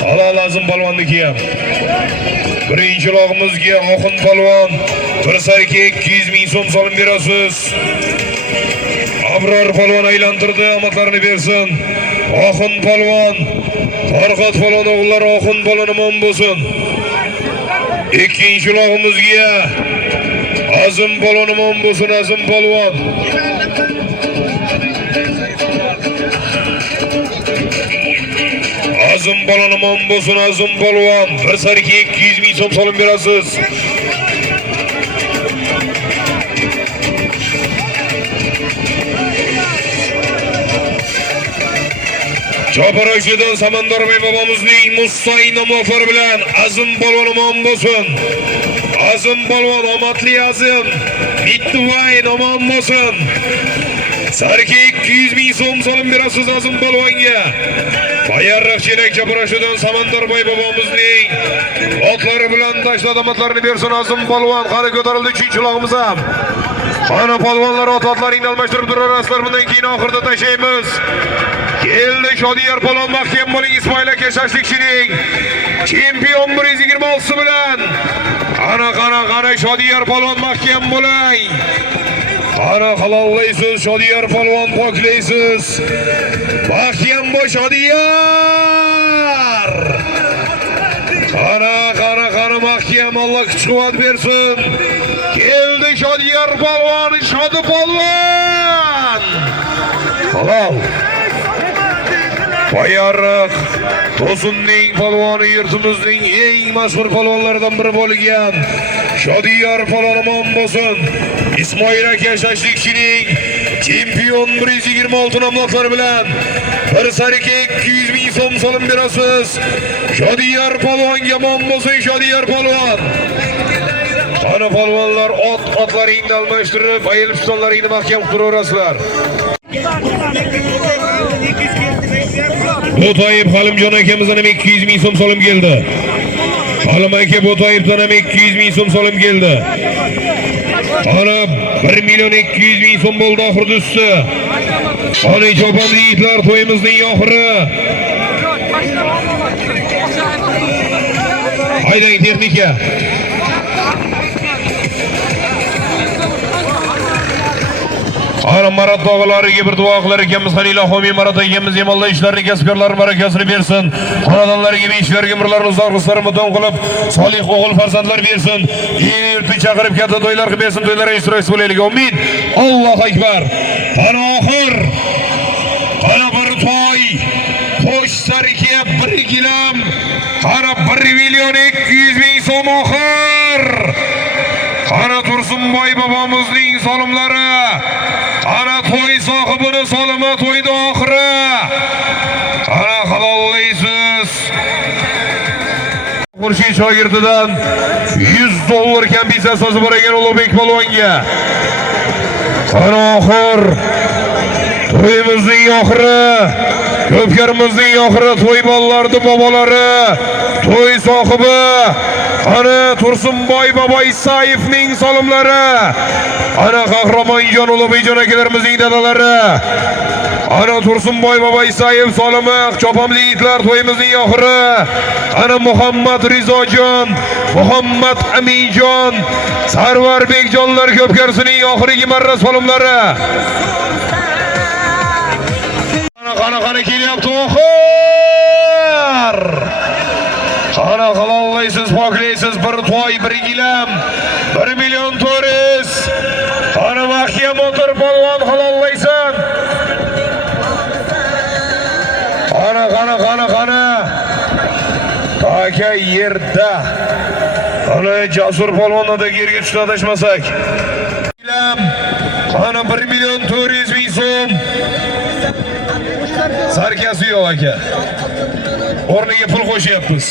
Halol azim polvonniki ham. Birinchiligimizga Oxun polvon bir sarki 200 ming so'm so'lim berasiz. Abror polvon aylantirdi, omadlarini bersin. Oxun polvon, Farhod polvon o'g'illari Oxun polvon omon bo'lsin. Ikkinchi log'imizga Azim polvon omon bo'lsin. Azim polvon. Azim polvon omon bo'lsin. Azim polvon bir sarki 200 ming so'm so'lim berasiz. Choparashdan Samandarboy bobomizning Mustay nomlari bilan Azim polvon omon bo'lsin. Azim polvon omadli Azim, Mittuvay omon bo'lsin. Sarki 200 ming so'm so'lim berasiz Azim polvonga. Oyariq chelak choparashdan Samandarboy bobomizning otlari bilan tashladi, omadlarini bersin Azim polvon. Qani ko'tarildi uchinchilog'imiz ham. Qani polvonlar otlaringni almashtirib turasizlar, bundan keyin oxirida tashlaymiz. Keldi Shodiyar polvon, mahkam bo'ling. Ismoil aka Shashlikshining chempion 126 bilan. Qana Shodiyar polvon mahkam bo'ling. Qana halollaysiz Shodiyar polvon, poklaysiz. Mahkam bo'l Shodiyar. Qana mahkam, Alloh kuch-quvvat bersin. Keldi Shodiyar polvon, Shodi polvon. Halol. Oyariq To'sunning polvoni, yurtimizning eng mashhur polvonlaridan biri bo'lgan Shodiyar polvon omon bo'lsin. Ismoil aka Shashlikshining chempion 126 nomlari bilan bir sarika 200 ming so'm so'lim berasiz. Shodiyar polvonga omon bo'lsin. Shodiyar polvon. Qani polvonlar, otlaringni almashtirib, ayil pistonlaringni mahkam turaverasizlar. Bo'toyib Halimjon akamizdan ham 200 ming so'm so'lim keldi. Halim aka Bo'toyibdan ham 200 ming so'm so'lim keldi. Ana 1 million 200 ming so'm bo'ldi oxirgi usti. Ana cho'pon yigitlar, to'yimizning oxiri. Haydang texnika. Qani Marat tog'alariga bir duo qilar ekanmiz. Qani ilohimiy Marat akamiz Alloh ishlarini, kasbkorlarini barakasini bersin. Xonadonlariga, ishlarga umrlarini uzoq qilsin, qilib, solih o'g'il farzandlar bersin. Erta chaqirib katta to'ylar qilib bersin, to'ylarga ishtirok bo'laylik. Amin. Allohu akbar. Qani oxir. Qani bir to'y. Xo'sh sarkiya 1 gilam. Qani 1 million 200 ming so'm oxir. Qani Tursunboy bobomizning solimlari. Qani to'y sohibining solimi to'yda oxiri. Qani halollaysiz. Murshid shogirdidan 100 dollar kompensasiya bor ekan Ulug'bek polvonga. Qani oxir. To'yimizning oxiri. Ko'pkarimizning oxiri to'y bolalarning bobolari. To'y sohibi Qani Tursunboy bobo Isayevning solimlari. Qani Qahramonjon Ulug'bekjon akalarimizning dadalari. Qani Tursunboy bobo Isayev solimi chopamli itlar to'yimizning oxiri. Qani Muhammad Rizojon, Muhammad Aminjon, Sarvar Bekjonlar ko'pkarisining oxirgi marra solimlari. Qani kelyapti oxir. Qani halollaysiz, poklaysiz, bir to'y, 1 gilam, 1 million 400. Qani mahkam o'tir polvon halollaysan. Qani. Aka yerda. Qani Jasur polvondan da yerga tushib adashmasak. Gilam. Qani 1 million 400 ming so'm. Sarkasi yo'q aka. O'rniga pul qo'shyapmiz.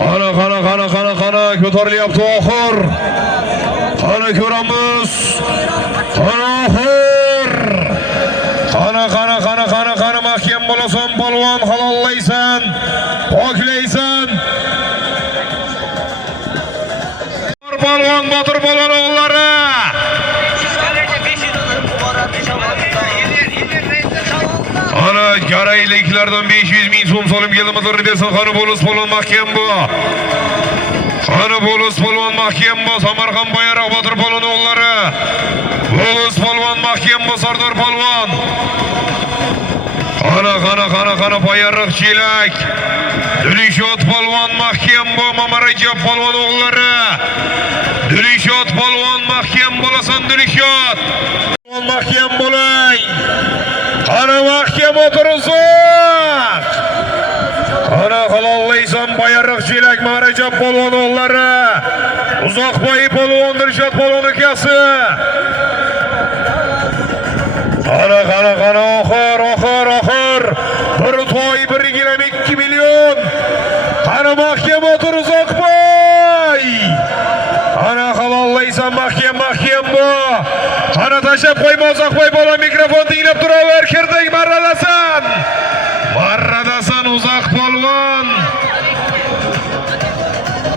Qani ko'tarilyapti oxir. Qani ko'ramiz. Qani oxir. Qani mahkam bo'lasan polvon halollaysan, poklaysan. Polvon Botir polvon o'g'illari. Ana garayliklardan 500 ming so'm solim keldi motorni bersin. Qani Bo'lus polvon mahkam bu. Qani Bo'lus polvon mahkam bu. Samarqand Boyaroq Botir polvon o'g'illari. Bo'lus polvon mahkam bu. Sardor polvon. Qani Boyaroq Chelak. Dilishot polvon mahkam bu. Mamarajab polvon o'g'illari. Dilishot polvon mahkam bo'lasan Dilishot. Polvon mahkam bo'lang. Qani mahkam o'tirsin. Qani halollaysan Boyaroq Chelak Mamarajab polvon o'g'illari. Uzoqboy polvon Dilishot polvon ukasi. Qani oxir. Bir to'y 1 gilam 2 million. Qani mahkam o'tir Uzoqboy. Qani halollaysan mahkam bu. Qani tashlab qo'yma Uzoqboy bola mikrofon tinglab turaver. Kirding marradasan Uzoq polvon.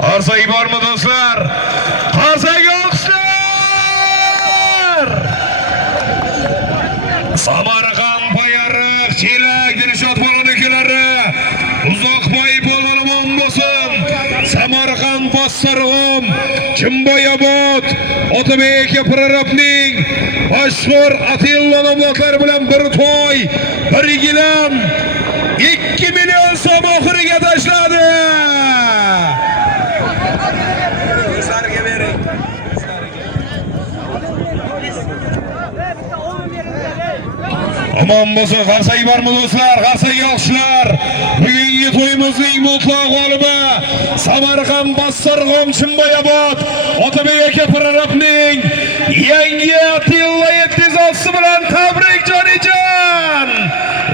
Qarsak bormi do'stlar? Qarsak olqishlar. Samarqand Boyaroq Chelak Dilshod polvon ukalari. Uzoqboy polvon omon bo'lsin. Samarqand Bossarg'om, Chimboyobod, Otabek Prorabning mashhur Atilla nomlari bilan bir to'y, 1 gilam 2 million so'm oxiriga tashladi. Omon bo'lsin, qarsak bormi do'stlar? Qarsak yo'qchilar. Bugungi to'yimizning mutlaq g'olibi Samarqand Bossarg'om Chimboyobod Otabek aka Prorabning yangi Atilla 706 bilan tabrik jonijon.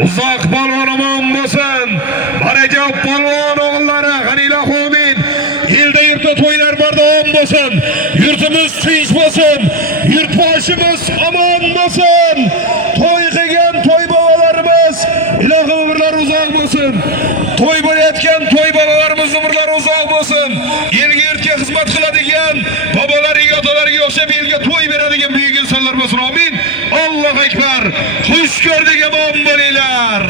Uzoq polvon omon bo'lsin. Barajob polvon o'g'illari G'anila Xomid. Yilda yurtda to'ylar davom bo'lsin. Yurtimiz tinch bo'lsin. Yurtboshimiz omon bo'lsin. To'y qilgan to'y bolalarimiz ilohim umrlari uzoq bo'lsin. To'y bo'layotgan to'y bolalarimiz umrlari uzoq bo'lsin. Elga yurtga xizmat qiladigan bobolariga, otalariga o'xshab elga to'y beradigan buyuk insonlar bo'lsin. Amin. Allohu akbar. Xush ko'rdik, omon bo'linglar.